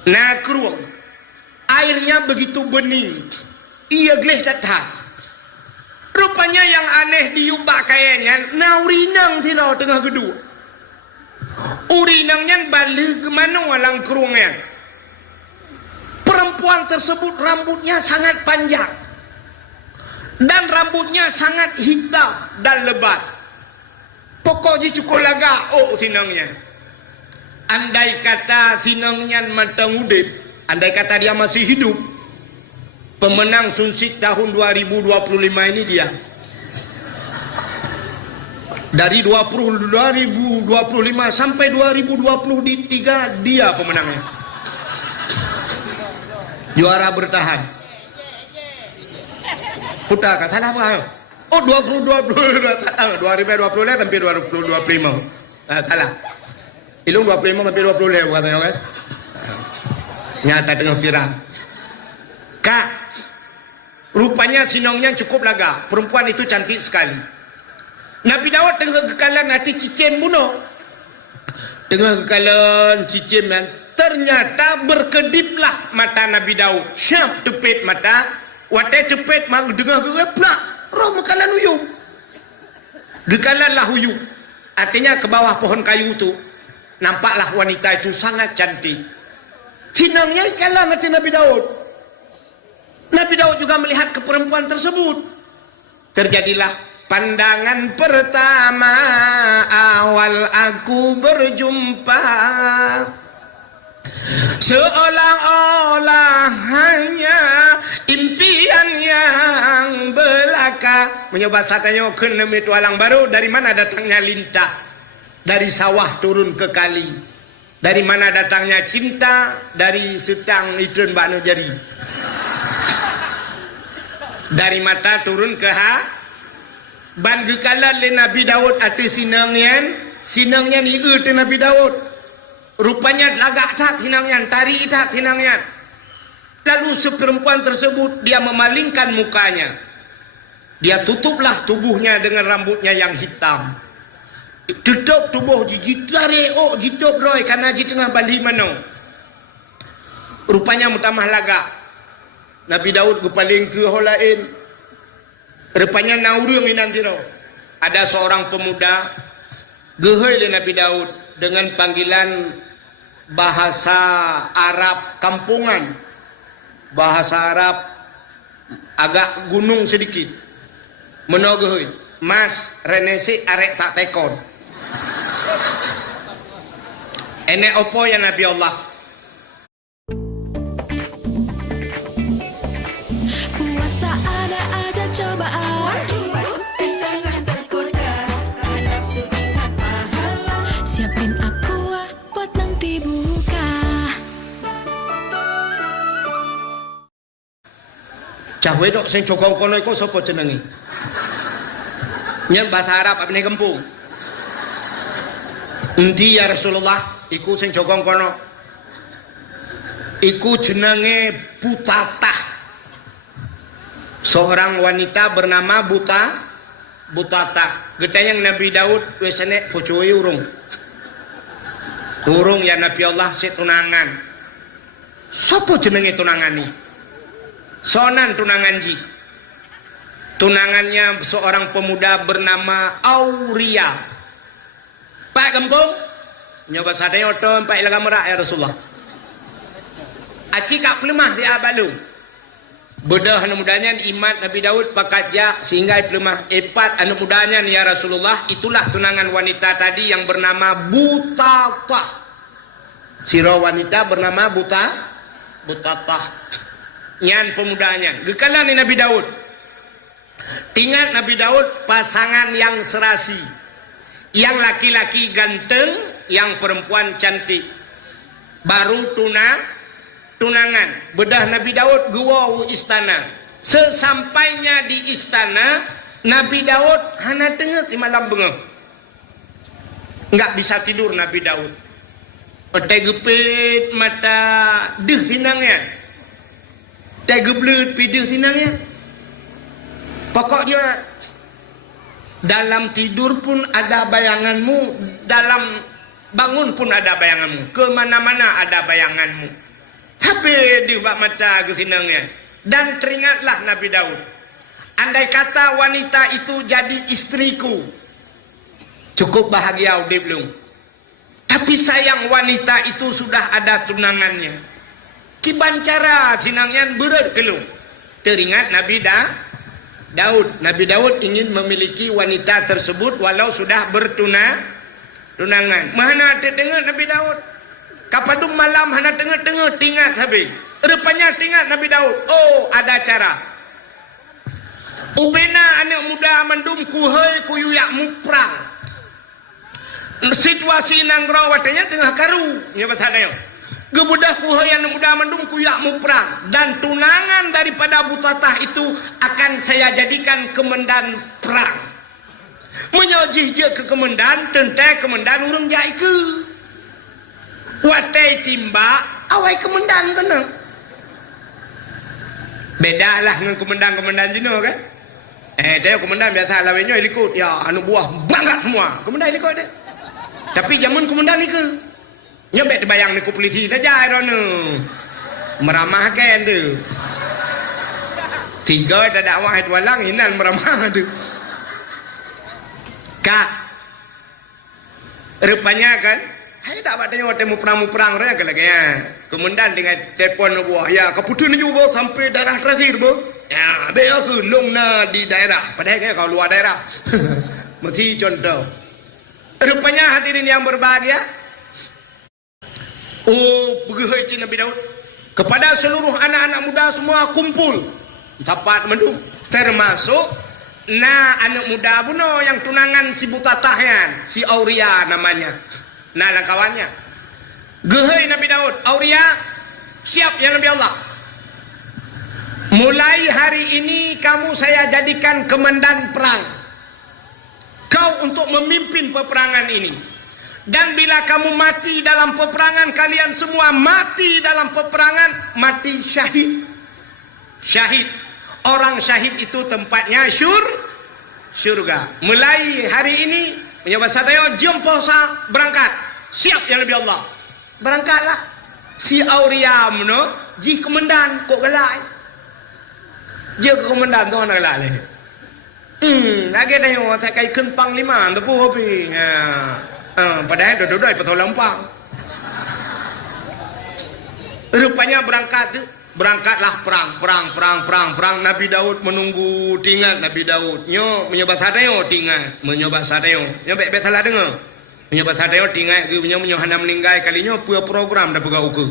Nakruang. Airnya begitu bening. Ia geleh datang. Rupanya yang aneh di yubak kayaknya, na urinang tidak tengah gedung. Urinangnya balik kemana walang keruangnya. Perempuan tersebut rambutnya sangat panjang. Dan rambutnya sangat hitam dan lebat. Pokoknya cukup laga sinangnya. Andai kata sinangnya matang udip, andai kata dia masih hidup, pemenang Sunsik tahun 2025 ini dia. Dari 2025 sampai 2023 dia pemenangnya. Juara bertahan. Putar kata salah apa? Oh 2020 sampai 2025. Salah. Ilung 25 sampai 20 katanya kan. Nyata tengah viral. Kak, rupanya sinongnya cukup laga. Perempuan itu cantik sekali. Nabi Daud tengah kekalan hati cicim bunuh. Tengah kekalan cicim dan ternyata berkediplah mata Nabi Daud. Syam tepit mata. Watai tepit mak dengar geplak. Roh mekalan huyung. Gekalanlah huyung. Artinya ke bawah pohon kayu itu nampaklah wanita itu sangat cantik. Sinangnya kalah hati Nabi Daud. Nabi Daud juga melihat ke perempuan tersebut. Terjadilah pandangan pertama awal aku berjumpa. Seolah-olah hanya impian yang belaka. Mencoba satanya ke nemi tualang baru. Dari mana datangnya lintah? Dari sawah turun ke kali. Dari mana datangnya cinta? Dari setang itun bakno jari. Dari mata turun ke ban gekalan le Nabi Daud ati sinangnya ni te Nabi Daud. Rupanya lagak tak sinangnya, tari tak sinangnya. Lalu seperempuan tersebut dia memalingkan mukanya. Dia tutuplah tubuhnya dengan rambutnya yang hitam. Tutup tubuh jijit lari jitup roy karena di tengah bali mano. Rupanya mutamah lagak. Nabi Daud gupaling ke holain. Rupanya naurung inantiro. Ada seorang pemuda gehoi le Nabi Daud dengan panggilan bahasa Arab kampungan, bahasa Arab agak gunung sedikit. Menogoy, Mas Renesi arek tak tekon. Enek opo ya Nabi Allah? Puasa ada aja cobaan. Jangan tergoda karena sunat pahala. Siapin aqua buat nanti buka. Cah wedok sing jogong kono iku sapa jenenge? Nyek bahasa Arab apa ning kampung? Endi ya Rasulullah? Iku sing jogong kono. Iku jenenge Butatah. Seorang wanita bernama Butatah. Getayang Nabi Daud wis enek bojoe urung. Urung ya Nabi Allah si tunangan. Sapa jenenge tunangane? Sonan tunangan ji. Tunangannya seorang pemuda bernama Auria. Pak Gempung, nyoba sadaya oto Pak ilaga merak ya Rasulullah. Aci kak pelemah di abalu. Bedah anak mudanya iman Nabi Daud pakatja sehingga pelemah epat anak mudanya ya Rasulullah. Itulah tunangan wanita tadi yang bernama Butatah. Siro wanita bernama Butatah. Nyan pemudanya. Gekalan ni Nabi Daud. Ingat Nabi Daud pasangan yang serasi. Yang laki-laki ganteng, yang perempuan cantik. Baru tunangan. Bedah Nabi Daud gua istana. Sesampainya di istana, Nabi Daud hana tengah di malam bengah. Enggak bisa tidur Nabi Daud. Otai gepit mata deh sinangnya. Otai geblut pideh sinangnya. Pokoknya dalam tidur pun ada bayanganmu, dalam bangun pun ada bayanganmu, kemana-mana ada bayanganmu. Tapi di bak mata ke sinangnya. Dan teringatlah Nabi Daud, andai kata wanita itu jadi istriku, cukup bahagia udah belum. Tapi sayang wanita itu sudah ada tunangannya. Kibancara sinangnya berat kelung. Teringat Nabi Daud. Nabi Daud ingin memiliki wanita tersebut walau sudah tunangan. Mana ada dengar Nabi Daud? Kapadum malam hana tengah-tengah tingat habis. Rupanya tingat Nabi Daud. Oh, ada cara. Ubena anak muda mandum kuhai kuyuyak muprang. Situasi nangrau watanya tengah karu. Ya bahasa gebudah kuhai anak muda mandum kuyak muprang. Dan tunangan daripada Butatah itu akan saya jadikan kemendan perang. Menyojih je ke kemendan, tentai kemendan urang jai ke. Watai timba, awai kemendan kena. Beda lah dengan kemendan jenuh kan. Dia kemendan biasa lawannya ikut. Ya anak buah bangga semua. Kemendan ikut dia. Tapi zaman kemendan ni ke. Nyebek terbayang ni ku polisi saja rona. Meramahkan tu. Tiga dah dakwah itu walang inan meramah tu. Kak. Rupanya kan, hai tak batanya waktu mu perang raya ke lagi ya. Kemudian dengan telefon buah ya, keputusan juga sampai daerah terakhir bu. Ya, dia aku lungna di daerah. Padahal kan kau luar daerah. Mesti contoh. Rupanya hadirin yang berbahagia. Oh, begitu Nabi Daud. Kepada seluruh anak-anak muda semua kumpul. Dapat mendung. Termasuk anak muda buno yang tunangan si Butatahyan, si Auria namanya. Dan kawannya. Gehei Nabi Daud, Auria, siap ya Nabi Allah. Mulai hari ini kamu saya jadikan komandan perang. Kau untuk memimpin peperangan ini. Dan bila kamu mati dalam peperangan, kalian semua mati dalam peperangan, mati syahid. Syahid. Orang syahid itu tempatnya syurga. Mulai hari ini, menyebab saya jempol sah berangkat. Siap ya Nabi Allah. Berangkatlah. Si Auria no, ji komandan kok galak. Dia komandan tu nak galak leh. Lagi dah yo tak kai kempang lima tu pu hobi. Padahal duduk-duduk patau lampang. Rupanya berangkatlah perang. Nabi Daud menunggu tinggal Nabi Daud. Nyo menyobat sadeo tinggal, menyobat sadeo. Nyo bet salah dengar. Menyobat sadeo tinggal ke nyo hana meninggal kalinya program dah pegau ke.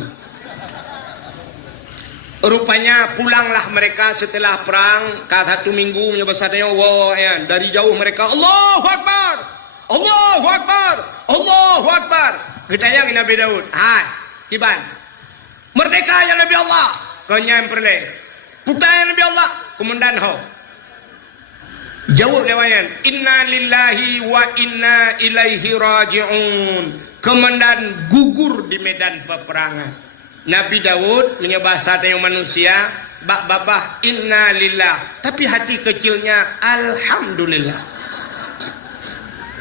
Rupanya pulanglah mereka setelah perang, kata 1 minggu menyobat sadeo wah ya, dari jauh mereka Allahu Akbar. Allahu Akbar. Allahu Akbar. Ketayang Nabi Daud. Hai, kiban. Merdeka ya Nabi Allah. Konyam perle. Putai ya Nabi Allah. Komandan ho. Jauh lewayan. Inna lillahi wa inna ilaihi raji'un. Komandan gugur di medan peperangan. Nabi Daud menyebah satu yang manusia. Babah inna lillah. Tapi hati kecilnya alhamdulillah.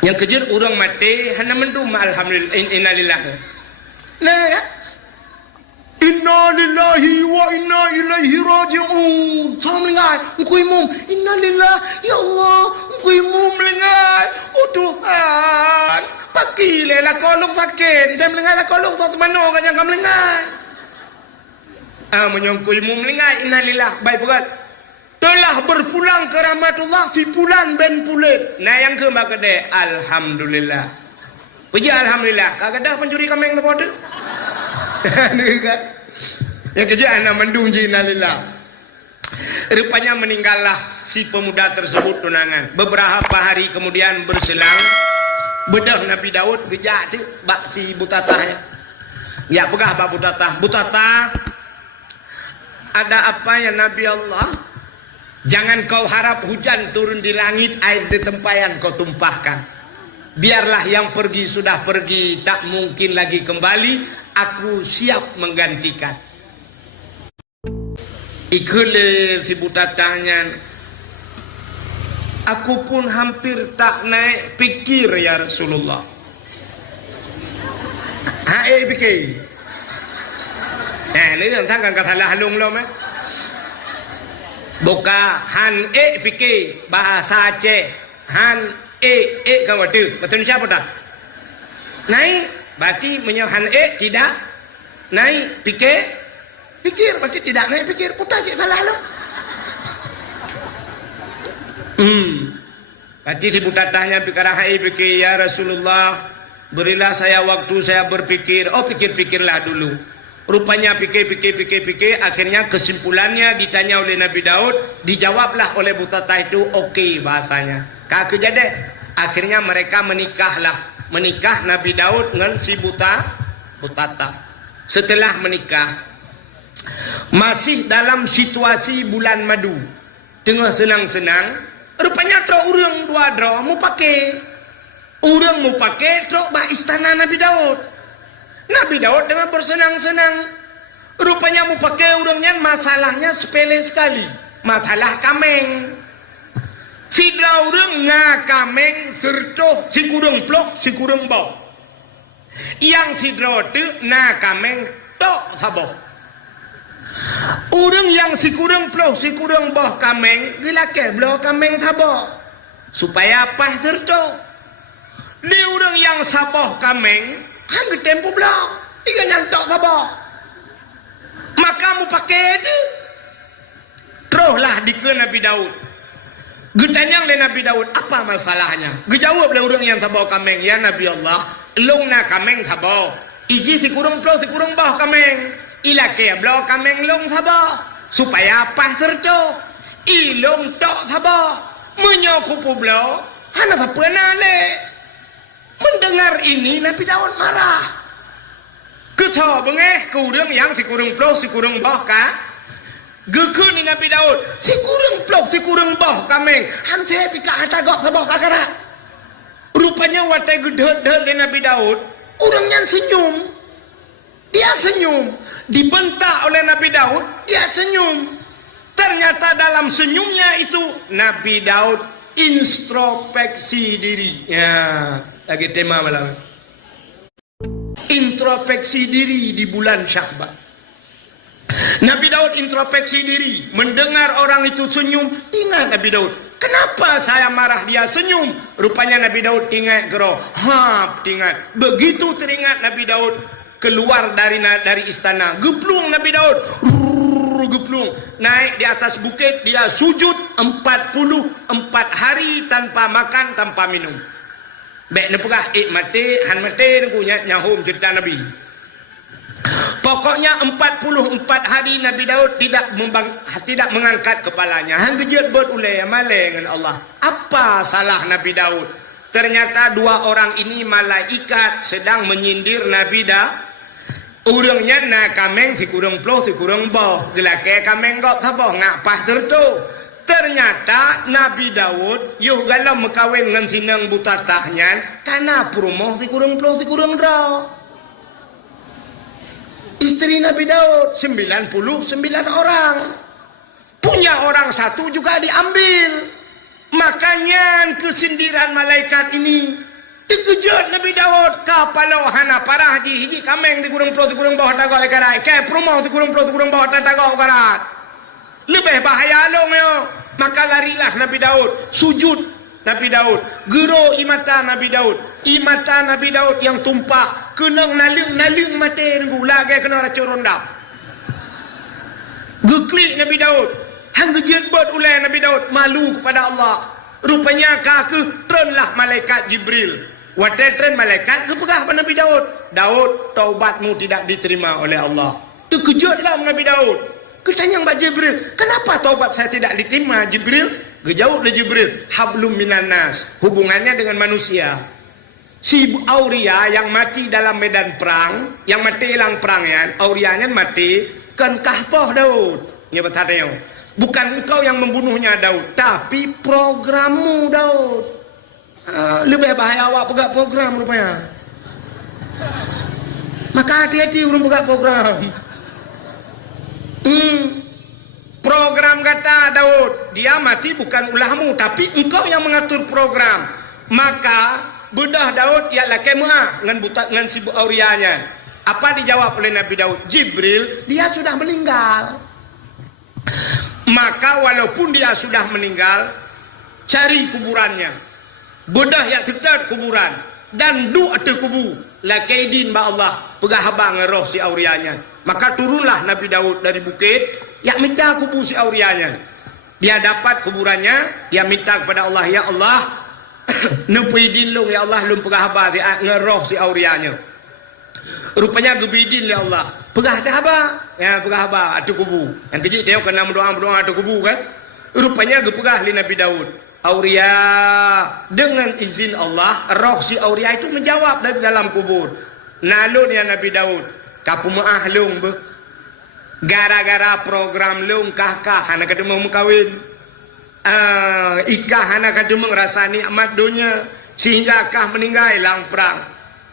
Yang kejar orang mati hanya mendum alhamdulillah innalillah. Nah ya. Inna lillahi wa inna ilaihi raji'un. Salam lengai, engkau imum. Inna lillahi ya Allah, engkau imum lengai. Oh Tuhan, pakilah lah kolong sakit. Jangan lengai lah kolong satu mana kan jangan lengai. Menyongkui imum lengai. Inna lillahi baik bukan. Telah berpulang ke rahmatullah si Pulan ben Pulit. Nah yang ke mbak kedai alhamdulillah. Puji alhamdulillah. Kagak dah pencuri kambing tu pada. Yang kerja anak mendung jinalillah. Rupanya meninggallah si pemuda tersebut tunangan. Beberapa hari kemudian berselang Bedah Nabi Daud gejak tu bak si butatah. Ya pegah bak butatah. Butatah, ada apa ya Nabi Allah? Jangan kau harap hujan turun di langit, air di tempayan kau tumpahkan. Biarlah yang pergi sudah pergi, tak mungkin lagi kembali. Aku siap menggantikan. Ikhle si butatahnya. Aku pun hampir tak naik pikir ya Rasulullah. Fikir. Ini yang sangat salah halung lo meh. Buka han fikir bahasa Aceh. Han kamu tu. Betul siapa tak? Naik berarti menyohan tidak naik pikir berarti tidak naik pikir. Putar cik salah lo. Berarti si butatahnya pikirah fikir ya Rasulullah, berilah saya waktu saya berpikir. Oh pikir-pikirlah dulu. Rupanya pikir, akhirnya kesimpulannya ditanya oleh Nabi Daud, dijawablah oleh butatah itu okey bahasanya. Kaki jadi akhirnya mereka menikah Nabi Daud dengan si butatah. Setelah menikah masih dalam situasi bulan madu, tengah senang-senang. Rupanya trok urang dua dro mau pakai trok ba istana Nabi Daud. Nabi Daud dengan bersenang-senang. Rupanya mau pakai urangnya masalahnya sepele sekali. Masalah kameng. Si urang kameng serto si kurang plok si kurang bau. Yang si tu kameng tok saboh. Urang yang si kurang ploh si kurang boh kameng dilake bloh kameng saboh supaya apa serto di urang yang saboh kameng kan ditempu bloh tiga nyantok saboh maka mu pakai itu teruhlah dike Nabi Daud getanyang le Nabi Daud apa masalahnya gejawab le urang yang saboh kameng ya Nabi Allah long na kameng saboh iji si kurang ploh si kurang boh kameng ilake bloh kameng long saboh supaya apa serto ilong tok saboh menyokupu bloh hana sapena le. Mendengar ini Nabi Daud marah keso bengeh kurang yang si kurang ploh si kurang boh ka geke ni Nabi Daud si kurang ploh si kurang boh kameng hanse pika hatagok saboh kakara. Rupanya watai gedhet-dhet de Nabi Daud orangnya senyum. Dia senyum. Dibentak oleh Nabi Daud, dia senyum. Ternyata dalam senyumnya itu Nabi Daud introspeksi diri. Ya, lagi tema malam. Introspeksi diri di bulan Sya'ban. Nabi Daud introspeksi diri, mendengar orang itu senyum, ingat Nabi Daud. Kenapa saya marah dia senyum? Rupanya Nabi Daud ingat geroh. Ingat. Begitu teringat Nabi Daud keluar dari istana, geplung Nabi Daud, geplung naik di atas bukit, dia sujud 44 hari tanpa makan tanpa minum. Baik nepegah mati han mati punya nyahum cerita Nabi. Pokoknya 44 hari Nabi Daud tidak mengangkat kepalanya. Hang gejut buat ulai malai dengan Allah. Apa salah Nabi Daud? Ternyata dua orang ini malaikat sedang menyindir Nabi Daud. Urangnya na kameng si kurang ploh si kurang boh gelake kameng gok saboh ngak pas tertu. Ternyata Nabi Daud yuh galau mekawin dengan sinang butatahnya karena perumoh si kurang ploh si kurang draw. Istri Nabi Daud 99 orang, punya orang satu juga diambil. Makanya kesindiran malaikat ini terkejut Nabi Daud kapalo hana parah haji hiji kameng di kurung ploh di kurung bawah tagak lekarai ke perumahan di kurung ploh di kurung bawah tagak karat lebih bahaya long yo. Maka larilah Nabi Daud sujud Nabi Daud gero imata Nabi Daud yang tumpah kenang naling mati gula ke kena racun ronda geklik Nabi Daud hang gejian buat ulai Nabi Daud malu kepada Allah. Rupanya kaki trenlah malaikat Jibril. Watai tren malaikat kepegah pada Nabi Daud. Daud, taubatmu tidak diterima oleh Allah. Terkejutlah Nabi Daud. Ketanya Mbak Jibril, kenapa taubat saya tidak diterima Jibril? Gejawab oleh Jibril, hablum minan nas, hubungannya dengan manusia. Si Auria yang mati dalam medan perang, yang mati dalam perang ya, Aurianya mati kan kahpoh Daud. Ya bertanya, bukan engkau yang membunuhnya Daud, tapi programmu Daud. Lebih bahaya awak pegang program rupanya. Maka hati-hati orang pegang program. Program kata Daud, dia mati bukan ulahmu, tapi engkau yang mengatur program. Maka bedah Daud ialah kemah dengan si Aurianya. Apa dijawab oleh Nabi Daud? Jibril, dia sudah meninggal. Maka walaupun dia sudah meninggal, cari kuburannya. Bedah ya serta kuburan dan du atau kubu la kaidin ba Allah pegah habang roh si Aurianya. Maka turunlah Nabi Daud dari bukit, ya minta kubu si Aurianya. Dia dapat kuburannya, dia minta kepada Allah, ya Allah, nepidin lung ya Allah lung pegah haba dia ngeroh si Aurianya. Rupanya gebidin ya Allah. Pegah dah haba, ya pegah haba atu kubu. Yang kecil dia kena berdoa atu kubu kan. Rupanya gepegah li Nabi Daud. Auria dengan izin Allah, roh si Auria itu menjawab dari dalam kubur. Nalun ya Nabi Daud, kapu maah lung be. Gara-gara program lung kah hana kada mau kawin. Ikah hana kada merasa nikmat dunia sehingga kah meninggal lang perang.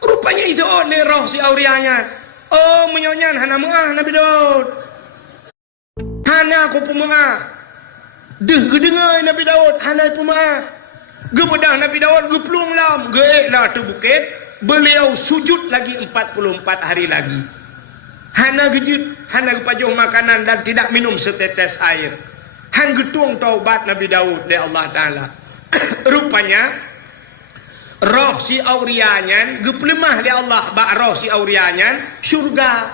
Rupanya itu oleh roh si Aurianya. Oh menyonyan hana maah Nabi Daud. Hana aku pemaah. Deh gedengai Nabi Daud hanai pemaah. Gebedah Nabi Daud geplung lam, geeklah tu bukit. Beliau sujud lagi 44 hari lagi. Hana gejut, hana gepajuh makanan dan tidak minum setetes air. Han getuang taubat Nabi Daud dari Allah Ta'ala. Rupanya roh si Aurianya geplemah dari Allah bak roh si Aurianya syurga.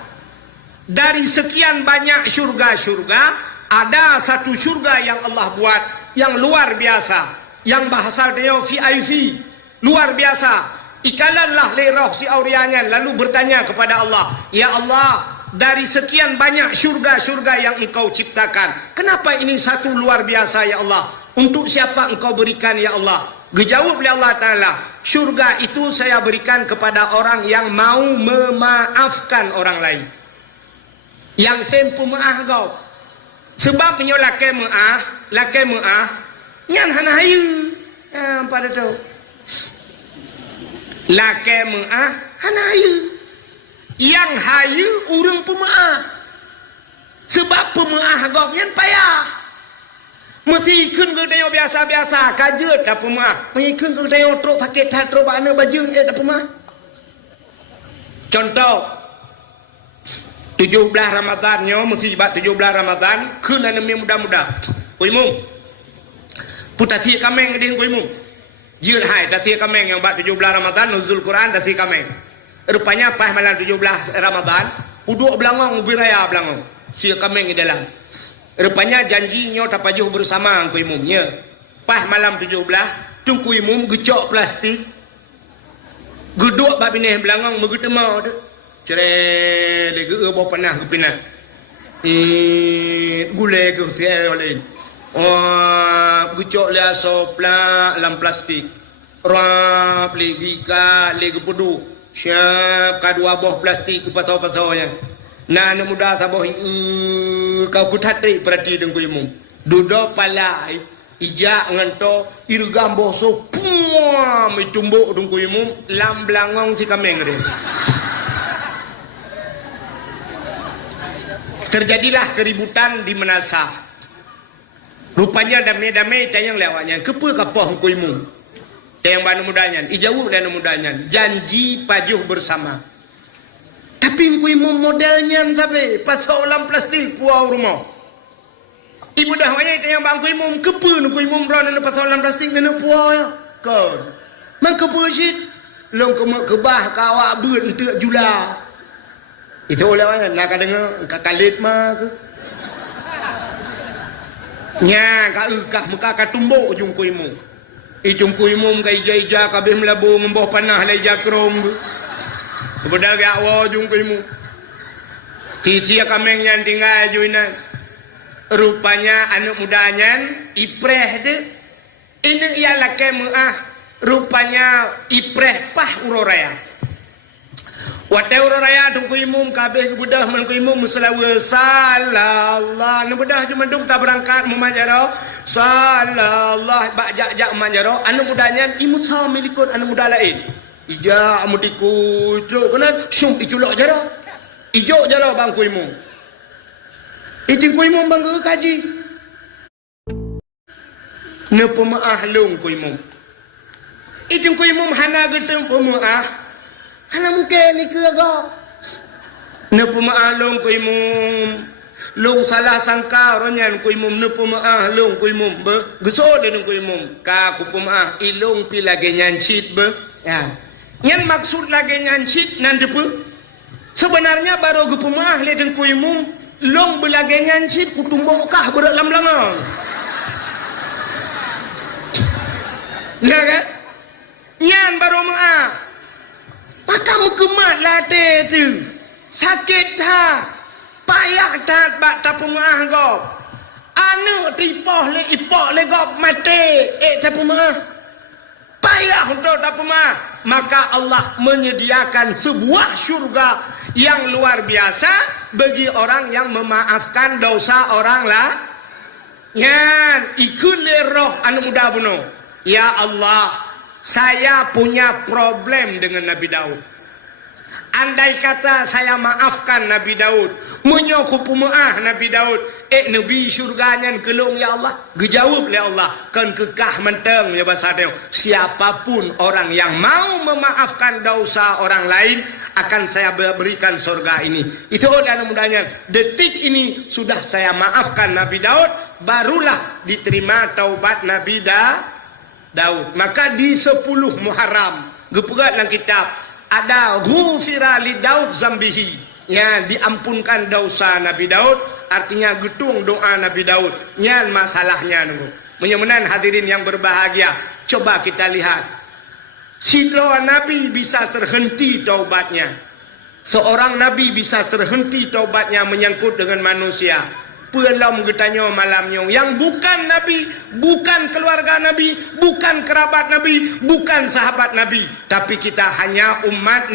Dari sekian banyak syurga-syurga, ada satu syurga yang Allah buat yang luar biasa, yang bahasa dia VIP, luar biasa. Ikalallah li roh si Aurianya lalu bertanya kepada Allah, ya Allah, dari sekian banyak syurga-syurga yang engkau ciptakan, kenapa ini satu luar biasa ya Allah? Untuk siapa engkau berikan ya Allah? Dijawab oleh Allah Ta'ala, syurga itu saya berikan kepada orang yang mau memaafkan orang lain, yang tempuh maaf kau. Sebab menyo laki maah nyan hana hayu pada tu laki maah hana hayu, yang hayu urang pemaah. Sebab pemaah kau nyan payah. Mesti ikun ke tengok biasa-biasa kajut dah pemaah. Mengikun ke tengok truk sakit hat truk mana baju dah pemaah. Contoh 17 Ramadan nyo mesti bat 17 Ramadan kena nemi muda-muda. Kuimum. Putati kameng din kuimum. Jil hai tati kameng yang bat 17 Ramadan nuzul Quran tati kameng. Rupanya pas malam 17 Ramadan, uduk belangong biraya belangong. Si kameng di dalam. Rupanya janji nyo tapajuh bersama kuimumnya. Pas malam 17, tung kuimum gecok plastik. Geduk bab ini belangong megutema tu. Cerai lagi bawa panah ke pinah. Gulai ke siapa lain. Gucok le sopla dalam plastik. Rap lagi ka lagi pedu. Siap kadua boh plastik ke pasau-pasaunya. Nah anak muda saboh kau kutatri perhati dengan kuimu. Duduk palai ijak nganto irgam boso puam itumbuk dengan kuimu lam belangong si kameng dia. Terjadilah keributan di Menasah. Rupanya damai-damai tayang lewatnya. Kepa kapoh kuimu. Tayang banu mudanya. Ijauh dan mudanya. Janji pajuh bersama. Tapi kuimu modelnya tapi pasal ulam plastik puau rumah. Ibu dah banyak tayang bang kuimu kepa kuimu ron pasal ulam plastik nene puau ya. Kau. Mang kepa shit. Long kebah kawak ber entek jula. Itu oleh mana nak dengar kakalit mah ke nya ka ukah muka ka tumbuk ujung kuimu ujung kuimu ka ija-ija kabeh melabu memboh panah le jakrom bedal ga wa ujung kuimu sisi kameng yang tinggal juinan rupanya anak mudanya ipreh de ini ialah kemuah rupanya ipreh pah uroraya. Wate uroraya tungku imum kabeh budah man ku imum musalawa sallallahu nu budah cuma duk tak berangkat mumajaro sallallahu bajak-jak mumajaro anu mudahnya imut sama milikun anu mudah lain. Ija amutiku cuk kana syum iculok jaro. Ijo jaro bang ku imum. Iting ku imum bang kaji. Ne pemaah long ku imum. Iting ku imum hana getem pemaah. Hana mungkin ni ke go. Ne pemaah long ku imum. Long salah sangka ronyan ku imum ne pemaah long ku imum be. Geso de ku imum. Ka ku pemaah ilong pi lagi nyancit be. Ya. Nyan maksud lagi nyancit nan depe. Sebenarnya baru ku pemaah le den ku imum long belagi nyancit ku tumbokah berak lam-langang. Ya kan? Nyan baru maaf. Maka mukemat latih tu. Sakit ha. Payah tak bak tapu maaf kau. Anu tipoh le ipok le kau mati. Tapu maaf. Payah untuk tapu maaf. Maka Allah menyediakan sebuah syurga yang luar biasa bagi orang yang memaafkan dosa orang lah. Nyan ikut le roh anu muda bunuh. Ya Allah, saya punya problem dengan Nabi Daud. Andai kata saya maafkan Nabi Daud, menyoku pumaah Nabi Daud, Nabi syurganya kelung ya Allah. Gejawab oleh Allah, kan kekah menteng ya bahasa dia. Siapapun orang yang mau memaafkan dosa orang lain, akan saya berikan surga ini. Itu dan mudahnya. Detik ini sudah saya maafkan Nabi Daud, barulah diterima taubat Nabi Daud. Maka di 10 Muharram gepegat dalam kitab ada ghufira li Daud zambihi, ya diampunkan dosa Nabi Daud, artinya getung doa Nabi Daud. Nyan masalahnya nunggu. Menyamanan hadirin yang berbahagia, coba kita lihat. Si doa Nabi bisa terhenti taubatnya. Seorang Nabi bisa terhenti taubatnya menyangkut dengan manusia. Pelam getanya malamnya yang bukan Nabi, bukan keluarga Nabi, bukan kerabat Nabi, bukan sahabat Nabi, tapi kita hanya umat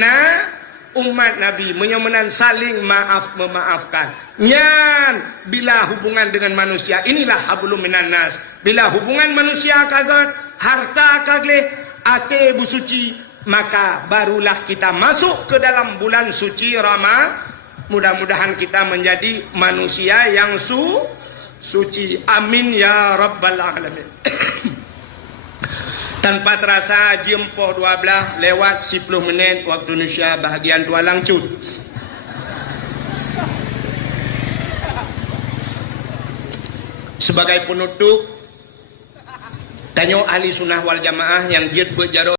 Nabi menyamanan saling maaf memaafkan. Nyan bila hubungan dengan manusia inilah hablum minan nas. Bila hubungan manusia kagat harta kagle ate busuci, maka barulah kita masuk ke dalam bulan suci Ramadan. Mudah-mudahan kita menjadi manusia yang suci. Amin ya rabbal alamin. Tanpa terasa jam 12 lewat 10 menit waktu Indonesia bahagian tua langcut. Sebagai penutup, tanya ahli sunnah wal jamaah yang giat berjaro